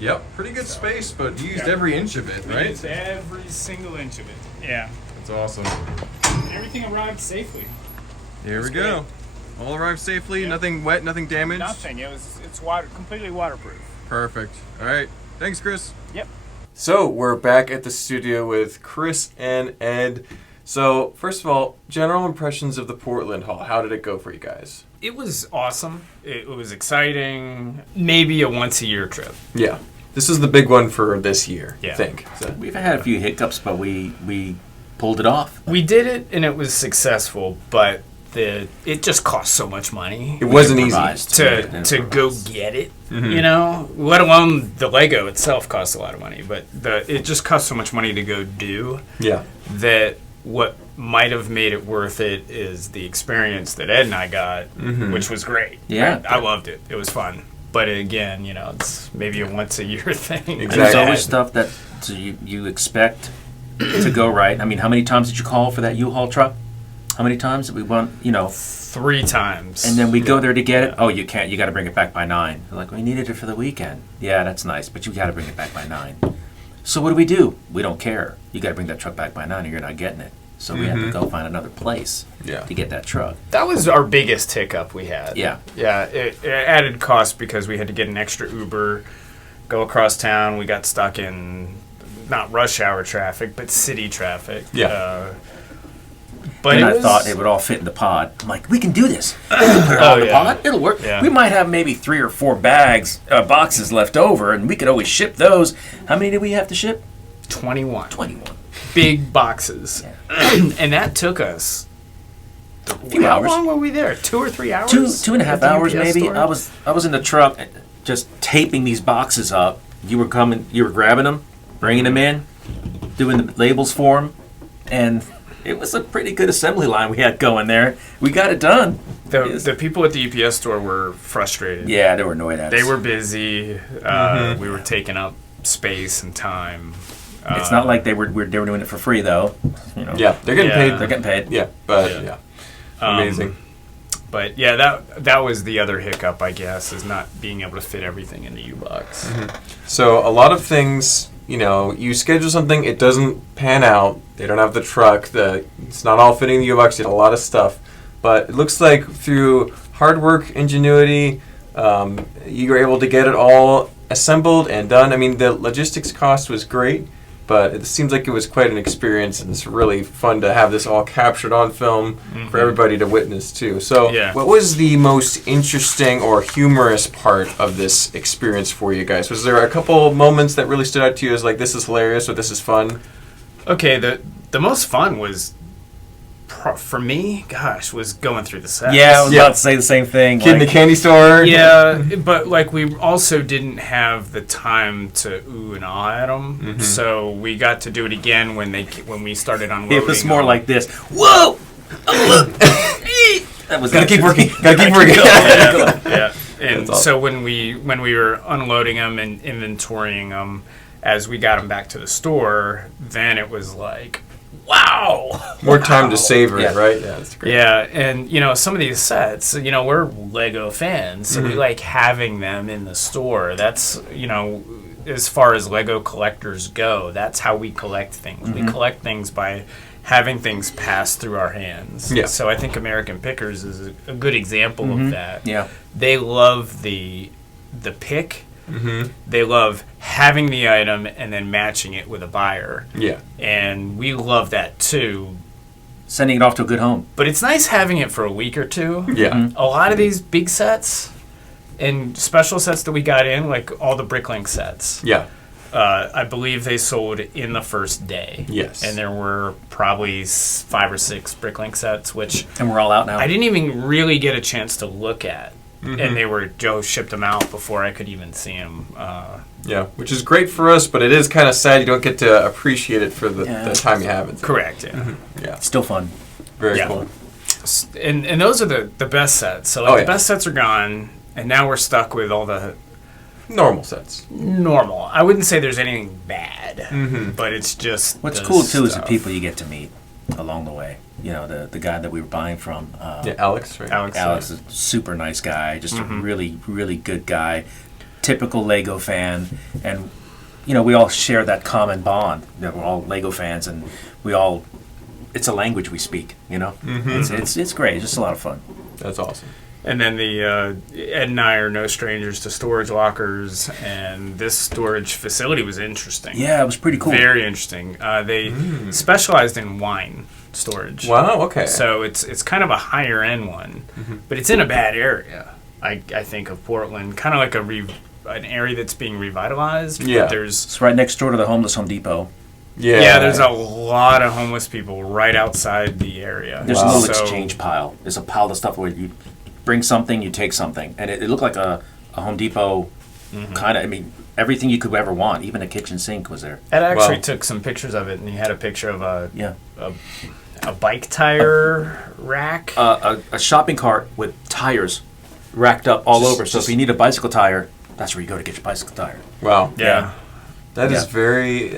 Yep, pretty good space, but you used every inch of it, right? Used every single inch of it. Yeah. That's awesome. And everything arrived safely. Here we go. All arrived safely. Yep. Nothing wet. Nothing damaged. Nothing. It's completely waterproof. Perfect. All right. Thanks, Chris. Yep. So we're back at the studio with Chris and Ed. So first of all, general impressions of the Portland Haul. How did it go for you guys? It was awesome. It was exciting. Maybe a once-a-year trip. Yeah. This is the big one for this year, I think. So. We've had a few hiccups, but we pulled it off. We did it, and it was successful, but it just cost so much money. It wasn't easy to go get it, you know, let alone the Lego itself costs a lot of money, but it just costs so much money to go do that what might have made it worth it is the experience that Ed and I got, which was great. Yeah. I loved it. It was fun. But again, you know, it's maybe a once-a-year thing. Exactly. And there's always stuff that you expect to go right. I mean, how many times did you call for that U-Haul truck? How many times did we want, 3 times. And then we go there to get it. Oh, you can't. You got to bring it back by 9. They're like, we needed it for the weekend. Yeah, that's nice, but you got to bring it back by 9. So what do? We don't care. You got to bring that truck back by 9 or you're not getting it. So we had to go find another place to get that truck. That was our biggest hiccup we had. Yeah. Yeah, it added cost because we had to get an extra Uber, go across town. We got stuck in not rush hour traffic, but city traffic. Yeah. But I thought it would all fit in the pod. I'm like, we can do this. We can put it all in the pod. It'll work. Yeah. We might have maybe 3 or 4 boxes left over, and we could always ship those. How many did we have to ship? 21. 21. Big boxes. Yeah. And that took us a few how hours. long were we there? 2 or 3 hours? 2.5 hours maybe. Store? I was in the truck just taping these boxes up. You were grabbing them, bringing them in, doing the labels for them, and it was a pretty good assembly line we had going there. We got it done. The people at the UPS store were frustrated. Yeah, they were annoyed at us. They were busy. We were taking up space and time. It's not like they were doing it for free though. Yeah, they're getting paid. They're getting paid. Yeah, but amazing. But yeah, that was the other hiccup, I guess, is not being able to fit everything in the U-Box. So a lot of things, you schedule something, it doesn't pan out. They don't have the truck. It's not all fitting in the U-Box. You had a lot of stuff, but it looks like through hard work, ingenuity, you were able to get it all assembled and done. I mean, the logistics cost was great, but it seems like it was quite an experience, and it's really fun to have this all captured on film for everybody to witness too. So what was the most interesting or humorous part of this experience for you guys? Was there a couple moments that really stood out to you as like, this is hilarious or this is fun? Okay, the most fun was, for me, was going through the sets. Yeah, I was about to say the same thing. Kid in the candy store. Yeah, but we also didn't have the time to ooh and ah at them, so we got to do it again when we started unloading. It was more like this. Whoa! That was gotta keep working. Gotta keep working. Yeah. And so when we were unloading them and inventorying them, as we got them back to the store, then it was like, wow! More time to savor it, right? Yeah, that's great. Yeah, and some of these sets, we're Lego fans, so we like having them in the store. That's, as far as Lego collectors go, that's how we collect things. We collect things by having things pass through our hands. Yeah. So I think American Pickers is a good example of that. Yeah. They love the pick. They love having the item and then matching it with a buyer. Yeah. And we love that too. Sending it off to a good home. But it's nice having it for a week or two. Yeah. A lot of these big sets and special sets that we got in, like all the Bricklink sets. Yeah. I believe they sold in the first day. Yes. And there were probably 5 or 6 Bricklink sets, which... And we're all out now. I didn't even really get a chance to look at. And Joe shipped them out before I could even see them. Yeah, which is great for us, but it is kind of sad you don't get to appreciate it for the time you have it. Correct, yeah. Yeah. Still fun. Very cool. And those are the best sets. So the best sets are gone, and now we're stuck with all the Normal sets. Normal. I wouldn't say there's anything bad, Mm-hmm. but it's just. What's the cool too is the stuff. people you get to meet along the way. You know, the guy that we were buying from. Yeah, Alex, right? Alex is a super nice guy, just Mm-hmm. a really, really good guy. Typical Lego fan, and you know we all share that common bond. You know, we're all Lego fans, and we all. It's a language we speak. You know, it's great. It's just a lot of fun. That's awesome. And then the Ed and I are no strangers to storage lockers, and this storage facility was interesting. Yeah, it was pretty cool. Very interesting. They specialized in wine storage. Wow. Okay. So it's kind of a higher end one, but it's in a bad area. I think of Portland, kind of like an area that's being revitalized. Yeah. But there's It's right next door to the homeless Home Depot. Yeah. there's a lot of homeless people right outside the area. There's a little So- exchange pile. There's a pile of stuff where you bring something, you take something, and it looked like a Home Depot kind of. I mean, everything you could ever want, even a kitchen sink was there. Ed actually Wow. took some pictures of it, and he had a picture of Yeah. a bike tire rack. A shopping cart with tires racked up all over. So if you need a bicycle tire, that's where you go to get your bicycle tire. Wow. Yeah. That is Yeah. very.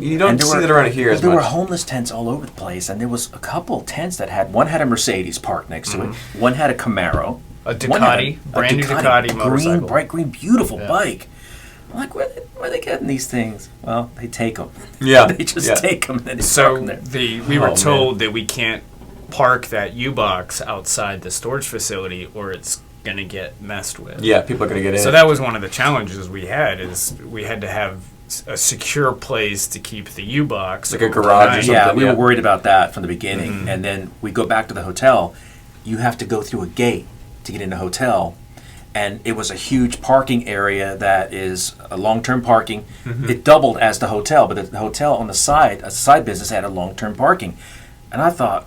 You don't And see that around here as there much. were homeless tents all over the place, and there was a couple tents that had one had a Mercedes parked next to it, one had a Camaro, A one had Ducati, brand new Ducati green, motorcycle. bright green, beautiful Yeah. bike. I'm like, where are they getting these things? Well, they take them. Yeah. They just Yeah. take them and then they park So 'em there. we were Oh, told that we can't park that U-Box outside the storage facility, or it's going to get messed with. Yeah, people are gonna get in. So that was one of the challenges we had, is we had to have a secure place to keep the U-Box. Like a garage or overnight. something. Yeah, we yeah. were worried about that from the beginning. Mm-hmm. And then we go back to the hotel. You have to go through a gate to get in the hotel. And it was a huge parking area that is a long-term parking. Mm-hmm. It doubled as the hotel, but the hotel on the side, a side business, had a long-term parking. And I thought,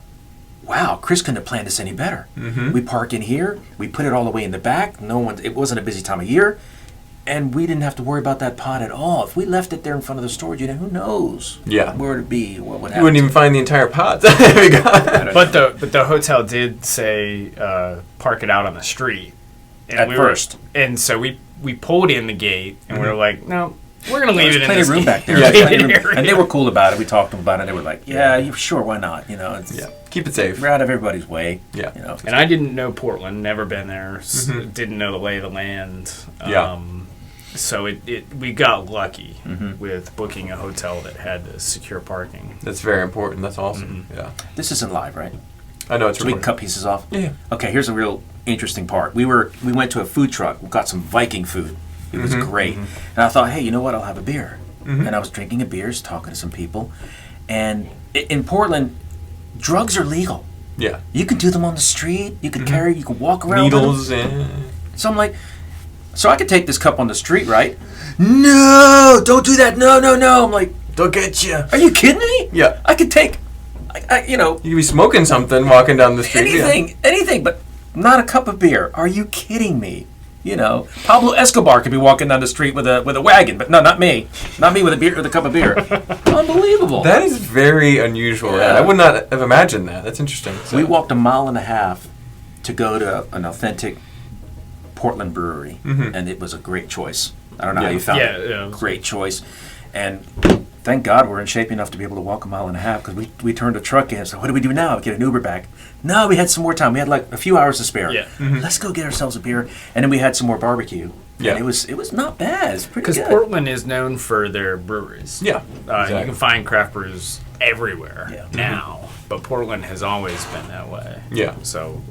wow, Chris couldn't have planned this any better. Mm-hmm. We park in here. We put it all the way in the back. It wasn't a busy time of year. And we didn't have to worry about that pod at all. If we left it there in front of the storage unit, who knows Yeah. where it'd be, what would happen. You wouldn't even find the entire pot. But the hotel did say park it out on the street. And At first. And so we pulled in the gate, and we were like, no, we're going to leave it in plenty this of room back there. Yeah. Plenty of room. area. And they were cool about it. We talked to them about it. They were like, yeah, sure, why not? You know, it's, Yeah. Keep it safe. we're out of everybody's way. Yeah. You know. And I didn't know Portland, never been there, didn't know the lay of the land. Yeah. So we got lucky Mm-hmm. with booking a hotel that had the secure parking. That's very important. That's awesome. Yeah. This isn't live, right? I know it's So we can recorded. cut pieces off? Yeah. Okay, here's a real interesting part. We went to a food truck. We got some Viking food. It was great. And I thought, hey, you know what? I'll have a beer. And I was drinking a beer, talking to some people. And in Portland, drugs are legal. Yeah. You can do them on the street. You can carry. You can walk around with them. Needles and. So I'm like, so I could take this cup on the street, right? No, don't do that. No, no, no. I'm like, They'll get you. are you kidding me? Yeah. I could take, you know, You could be smoking something walking down the street. anything, but not a cup of beer. Are you kidding me? You know, Pablo Escobar could be walking down the street with a wagon, but no, not me. Not me with a cup of beer. Unbelievable. That is very unusual. Yeah. I would not have imagined that. That's interesting. So- We walked 1.5 miles to go to an authentic Portland brewery, and it was a great choice. I don't know how you found Yeah, it. yeah. Great choice. And thank God we're in shape enough to be able to walk 1.5 miles because we turned the truck in. So what do we do now? Get an Uber back? No, we had some more time. We had like a few hours to spare. Yeah. Let's go get ourselves a beer. And then we had some more barbecue. Yeah. And it was not bad. It's pretty Because good. Portland is known for their breweries. Yeah. You Exactly. can find craft brews everywhere Yeah. now, but Portland has always been that way. Yeah. So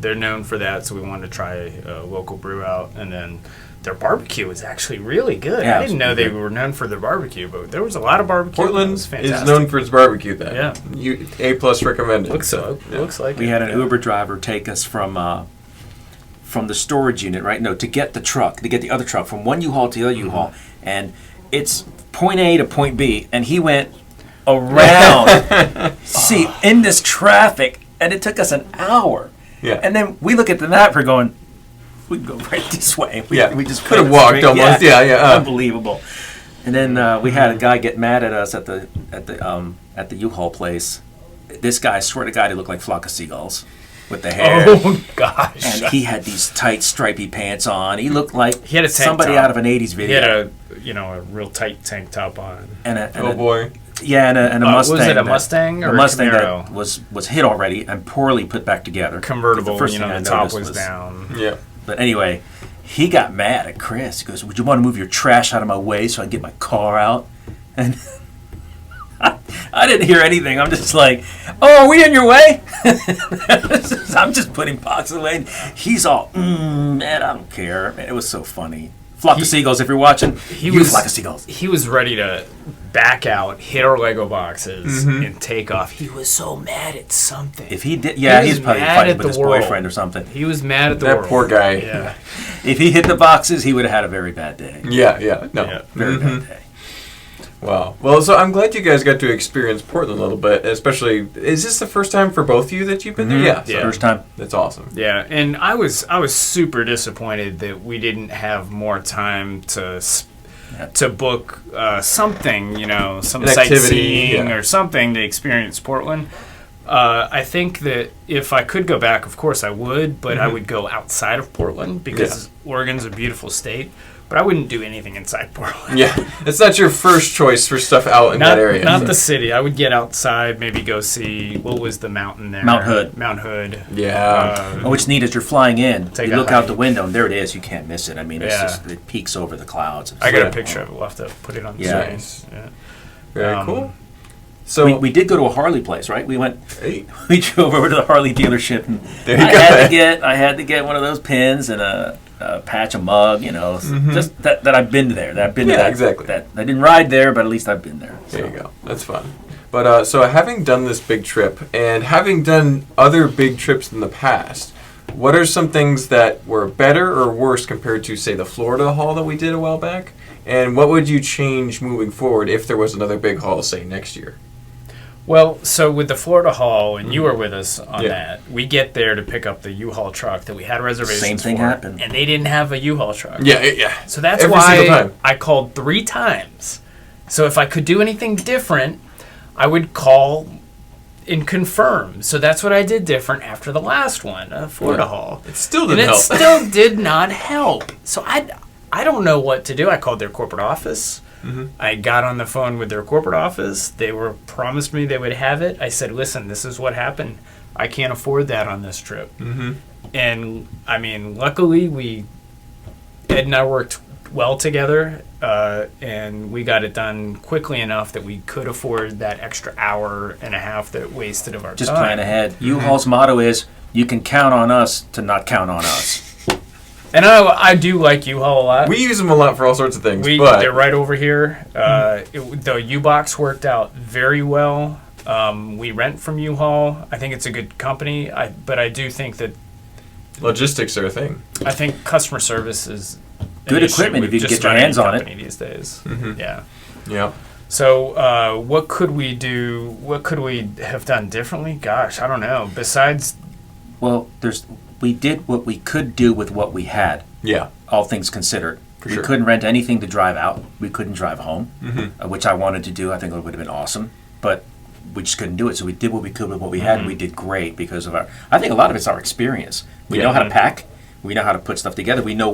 they're known for that. So we wanted to try a local brew out, and then their barbecue is actually really good. Yeah, I didn't know it's they good. were known for their barbecue, but there was a lot of barbecue. Portland It was is fantastic. known for its barbecue. Then. Yeah. You A+ recommended. Looks like We it. had an Uber driver take us from the storage unit, right? No, to get the other truck from one U-Haul to the other U-Haul, and it's point A to point B, and he went around, see, in this traffic, and it took us an hour. Yeah. And then we look at the map, we're going, we can go right this way. We just Could have went walked straight. almost. Yeah. Unbelievable. And then we had a guy get mad at us at the U-Haul place. This guy, I swear to God, he looked like a flock of seagulls. with the hair. Oh gosh! And he had these tight stripy pants on. He looked like he had a tank somebody top. out of an '80s video. He had a real tight tank top on. Oh boy. Yeah, and a Mustang. Was it a Mustang or a Mustang Camaro? that was hit already and poorly put back together. Convertible. The first thing The I top noticed was down. Yeah. But anyway, he got mad at Chris. He goes, "Would you want to move your trash out of my way so I can get my car out?" And I didn't hear anything. I'm just like, "Oh, are we in your way?" I'm just putting boxes away. He's all, man, I don't care. Man, it was so funny. Flock of seagulls, if you're watching. Flock of seagulls. He was ready to back out, hit our Lego boxes, and take off. He was so mad at something. If he did, yeah, he's probably mad fighting at with the his world. boyfriend or something. He was mad at the That world. poor guy. Yeah. If he hit the boxes, he would have had a very bad day. Yeah. No. Very bad day. Wow. Well, so I'm glad you guys got to experience Portland a little bit, especially. Is this the first time for both of you that you've been there? Yeah. So First time. That's awesome. Yeah, and I was super disappointed that we didn't have more time to book something, some An activity, sightseeing yeah. or something to experience Portland. I think that if I could go back, of course I would, but I would go outside of Portland because Oregon's a beautiful state. But I wouldn't do anything inside Portland. Yeah, it's not your first choice for stuff out in that area. Not the city. I would get outside, maybe go see, what was the mountain there? Mount Hood. Mount Hood. Yeah. What's neat is you're flying in, Take you a look out hike. the window, and there it is. You can't miss it. I mean, it's Yeah. just, it peaks over the clouds. I got a picture of it. We'll have to put it on the Yeah. screen. Yeah. Very cool. So we did go to a Harley place, right? We went. Hey. We drove over to the Harley dealership, and There you I go. had to get one of those pins and a patch, a mug, just that I've been there. That I've been to that, exactly. That I didn't ride there, but at least I've been there. There you go. That's fun. But so having done this big trip and having done other big trips in the past, what are some things that were better or worse compared to, say, the Florida haul that we did a while back? And what would you change moving forward if there was another big haul, say, next year? Well, so with the Florida haul, and you were with us on Yeah. that, we get there to pick up the U-Haul truck that we had reservations Same thing for, happened. and they didn't have a U-Haul truck. Yeah. So that's Every single why time. I called 3 times. So if I could do anything different, I would call and confirm. So that's what I did different after the last one, Florida haul. It still And didn't it help. still did not help. So I don't know what to do. I called their corporate office. I got on the phone with their corporate office. They were promised me they would have it. I said, listen, this is what happened. I can't afford that on this trip. And I mean, luckily Ed and I worked well together, and we got it done quickly enough that we could afford that extra hour and a half that wasted of our Just time. plan ahead. U-Haul's motto is, "You can count on us to not count on us." And I do like U-Haul a lot. We use them a lot for all sorts of things, They're but right over here. The U-Box worked out very well. We rent from U-Haul. I think it's a good company. But I do think that logistics are a thing. I think customer service is an Good issue equipment with if you can just get your about any hands on it. company these days. Yeah. Yeah. So what could we do? What could we have done differently? Gosh, I don't know. Besides, Well, we did what we could do with what we had. Yeah. All things considered. We sure. couldn't rent anything to drive out. We couldn't drive home, which I wanted to do. I think it would have been awesome, but we just couldn't do it. So we did what we could with what we had, and we did great because of I think a lot of it's our experience. We know how to pack. We know how to put stuff together. We know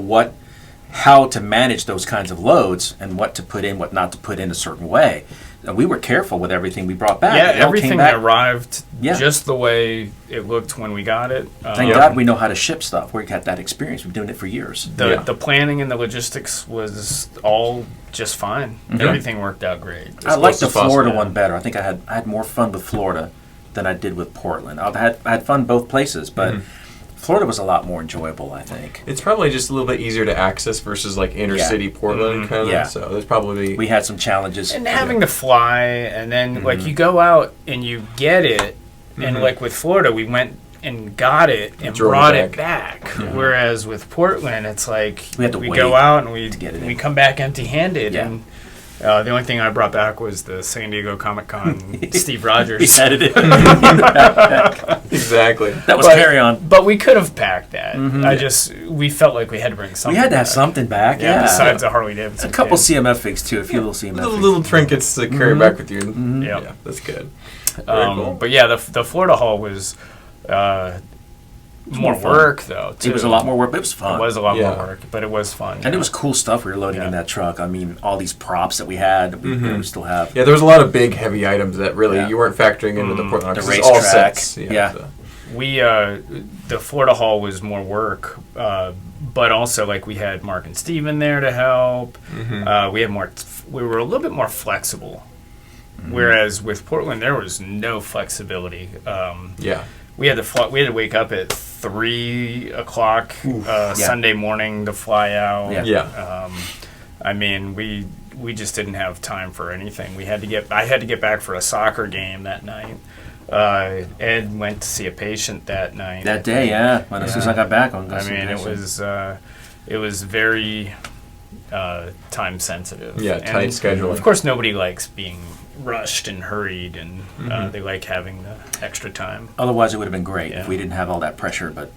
how to manage those kinds of loads and what to put in, what not to put in a certain way. And we were careful with everything we brought back. yeah, It all came everything back. arrived Yeah. just the way it looked when we got it. Thank God we know how to ship stuff. We've had that experience. We've been doing it for years. The planning and the logistics was all just fine. Everything worked out great. I like the Florida Yeah. one better. I think I had more fun with Florida than I did with Portland. I had fun both places, but Florida was a lot more enjoyable, I think. It's probably just a little bit easier to access versus like inner city Portland kind of. Yeah. So there's probably We had some challenges. And having to fly, and then like you go out and you get it, and like with Florida, we went and got it and Drove brought it it back. Whereas with Portland, it's like We had to wait go out and we get it in. we come back empty-handed. Yeah. And the only thing I brought back was the San Diego Comic-Con Steve Rogers. He had it in. exactly. That was carry on. But we could have packed that. We felt like we had to bring something. We had to have back. something back. Yeah. Besides a Harley Davidson. A couple can. CMF figs too. A few little CMF figs. Little trinkets to carry back with you. Yep. Yeah, that's good. Very cool. But yeah, the Florida haul was more fun. work though. Too. It was a lot more work, but it was fun. It was a lot Yeah. more work, but it was fun. And it was cool stuff we were loading in that truck. I mean, all these props that we had, we still have. Yeah, there was a lot of big, heavy items that really Yeah. you weren't factoring into the Portland. The 'cause it's all racetrack. sets. Yeah. So. We the Florida Hall was more work, but also like we had Mark and Steven there to help. We had more. We were a little bit more flexible, whereas with Portland there was no flexibility. Yeah. We had to wake up at 3 o'clock Sunday morning to fly out. Yeah. I mean, we just didn't have time for anything. I had to get back for a soccer game that night. Ed went to see a patient that night. That day, yeah. When as soon as I got back on. I mean, it was very time sensitive. Yeah, tight scheduling. Of course, nobody likes being rushed and hurried, and they like having the extra time. Otherwise, it would have been great if we didn't have all that pressure, but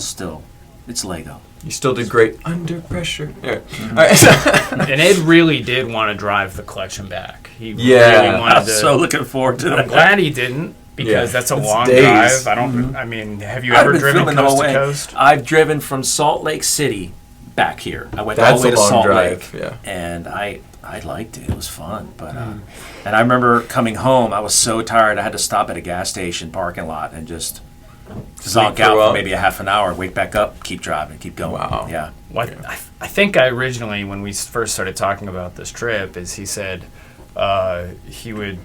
still, it's Lego. You still did great under pressure. Yeah. All right. And Ed really did want to drive the collection back. He really wanted I'm so looking forward to that. I'm glad he didn't, because that's a long drive. I mean, have you ever driven coast to coast? I've driven from Salt Lake City back here. I went That's all the way a to long Salt drive, Lake, yeah. and I liked it. It was fun, but and I remember coming home. I was so tired. I had to stop at a gas station parking lot and just zonk out for maybe a half an hour, wake back up, keep driving, keep going. Wow. Yeah. What I think I originally, when we first started talking about this trip, is he said he would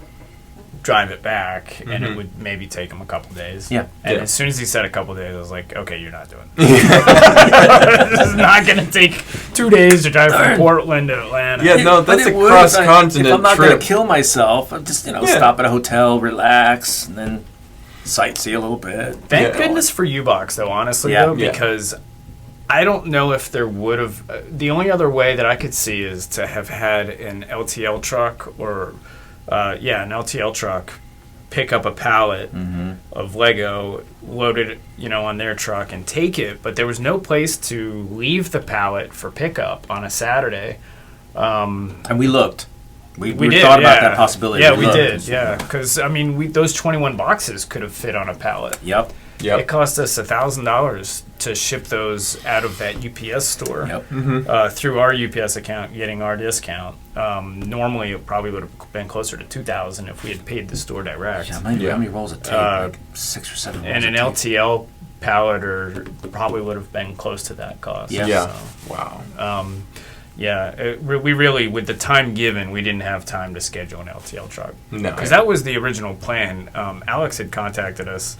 drive it back and it would maybe take him a couple days. Yeah. And as soon as he said a couple days, I was like, okay, you're not doing it. This is not going to take 2 days to drive from Portland to Atlanta. Yeah, no, that's a cross-continent trip. If I'm not going to kill myself, I'll just stop at a hotel, relax, and then sightsee a little bit. Thank goodness for U-Box, though, honestly, because I don't know if there would have... the only other way that I could see is to have had an LTL truck or... an LTL truck pick up a pallet of Lego, load it, on their truck and take it, but there was no place to leave the pallet for pickup on a Saturday. And we looked. We did, thought about that possibility. Yeah, we did. Yeah, because those 21 boxes could have fit on a pallet. Yep. It cost us $1,000 to ship those out of that UPS store through our UPS account, getting our discount. Normally, it probably would have been closer to $2,000 if we had paid the store direct. How many rolls of tape? Like 6 or 7 rolls and an of tape. LTL pallet probably would have been close to that cost. Yeah. So, Wow. we really, with the time given, we didn't have time to schedule an LTL truck. No. Because that was the original plan. Alex had contacted us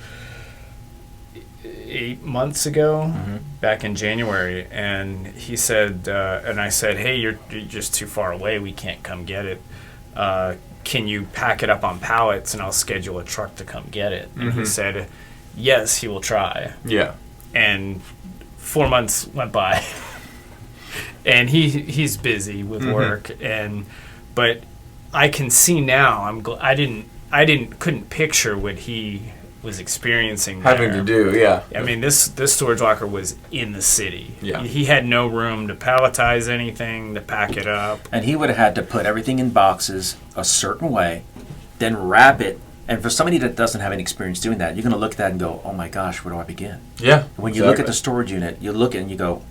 8 months ago, back in January, and he said, and I said, hey, you're just too far away. We can't come get it. Can you pack it up on pallets, and I'll schedule a truck to come get it? And he said, yes, he will try. Yeah. And 4 months went by. And he's busy with work, but I can see now. Couldn't picture what he was experiencing there. Having to do, yeah. I mean, this storage locker was in the city. Yeah. He had no room to palletize anything, to pack it up. And he would have had to put everything in boxes a certain way, then wrap it. And for somebody that doesn't have any experience doing that, you're going to look at that and go, oh my gosh, where do I begin? Yeah. When you look at the storage unit, you look at it and you go,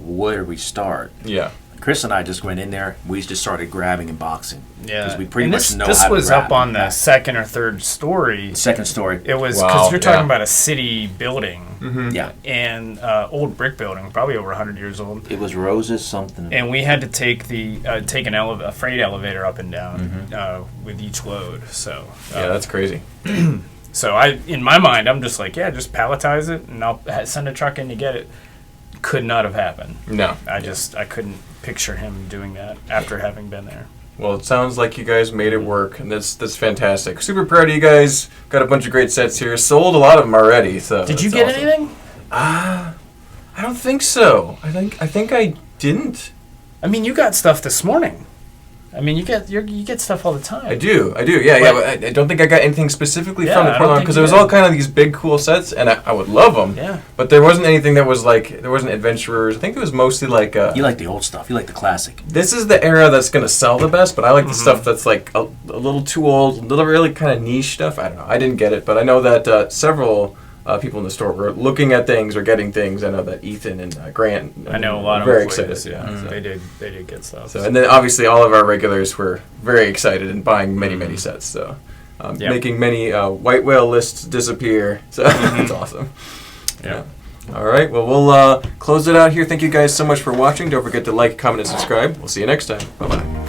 where do we start? Yeah. Chris and I just went in there. We just started grabbing and boxing. Yeah. Because we pretty and much know this how to was grab up on and the pack. second or third story. Second story. It was Wow, because you're talking yeah. about a city building. Yeah. And old brick building, probably over 100 years old. It was Rose's something. And we had to take a freight elevator up and down with each load. So Yeah, that's crazy. So in my mind, I'm just like, just palletize it, and I'll send a truck in to get it. Could not have happened. No. I couldn't picture him doing that after having been there. Well, it sounds like you guys made it work, and that's fantastic. Super proud of you guys. Got a bunch of great sets here. Sold a lot of them already. So Did you that's get awesome. anything? I don't think so. I think I didn't. I mean, you got stuff this morning. I mean, you get stuff all the time. I do. Yeah, but I don't think I got anything specifically from the I don't Portland think because you it was did. all kind of these big, cool sets, and I would love them. Yeah. But there wasn't anything that was like, there wasn't adventurers. I think it was mostly like. You like the old stuff. You like the classic. This is the era that's going to sell the best, but I like the stuff that's like a little too old, a little really kind of niche stuff. I don't know. I didn't get it, but I know that several people in the store were looking at things or getting things. I know that Ethan and Grant. I know a lot of very employees, excited. Yeah, so. They did get stuff. So, and then obviously all of our regulars were very excited and buying many sets. So, making many white whale lists disappear. So it's awesome. Yeah. All right. Well, we'll close it out here. Thank you guys so much for watching. Don't forget to like, comment, and subscribe. We'll see you next time. Bye bye.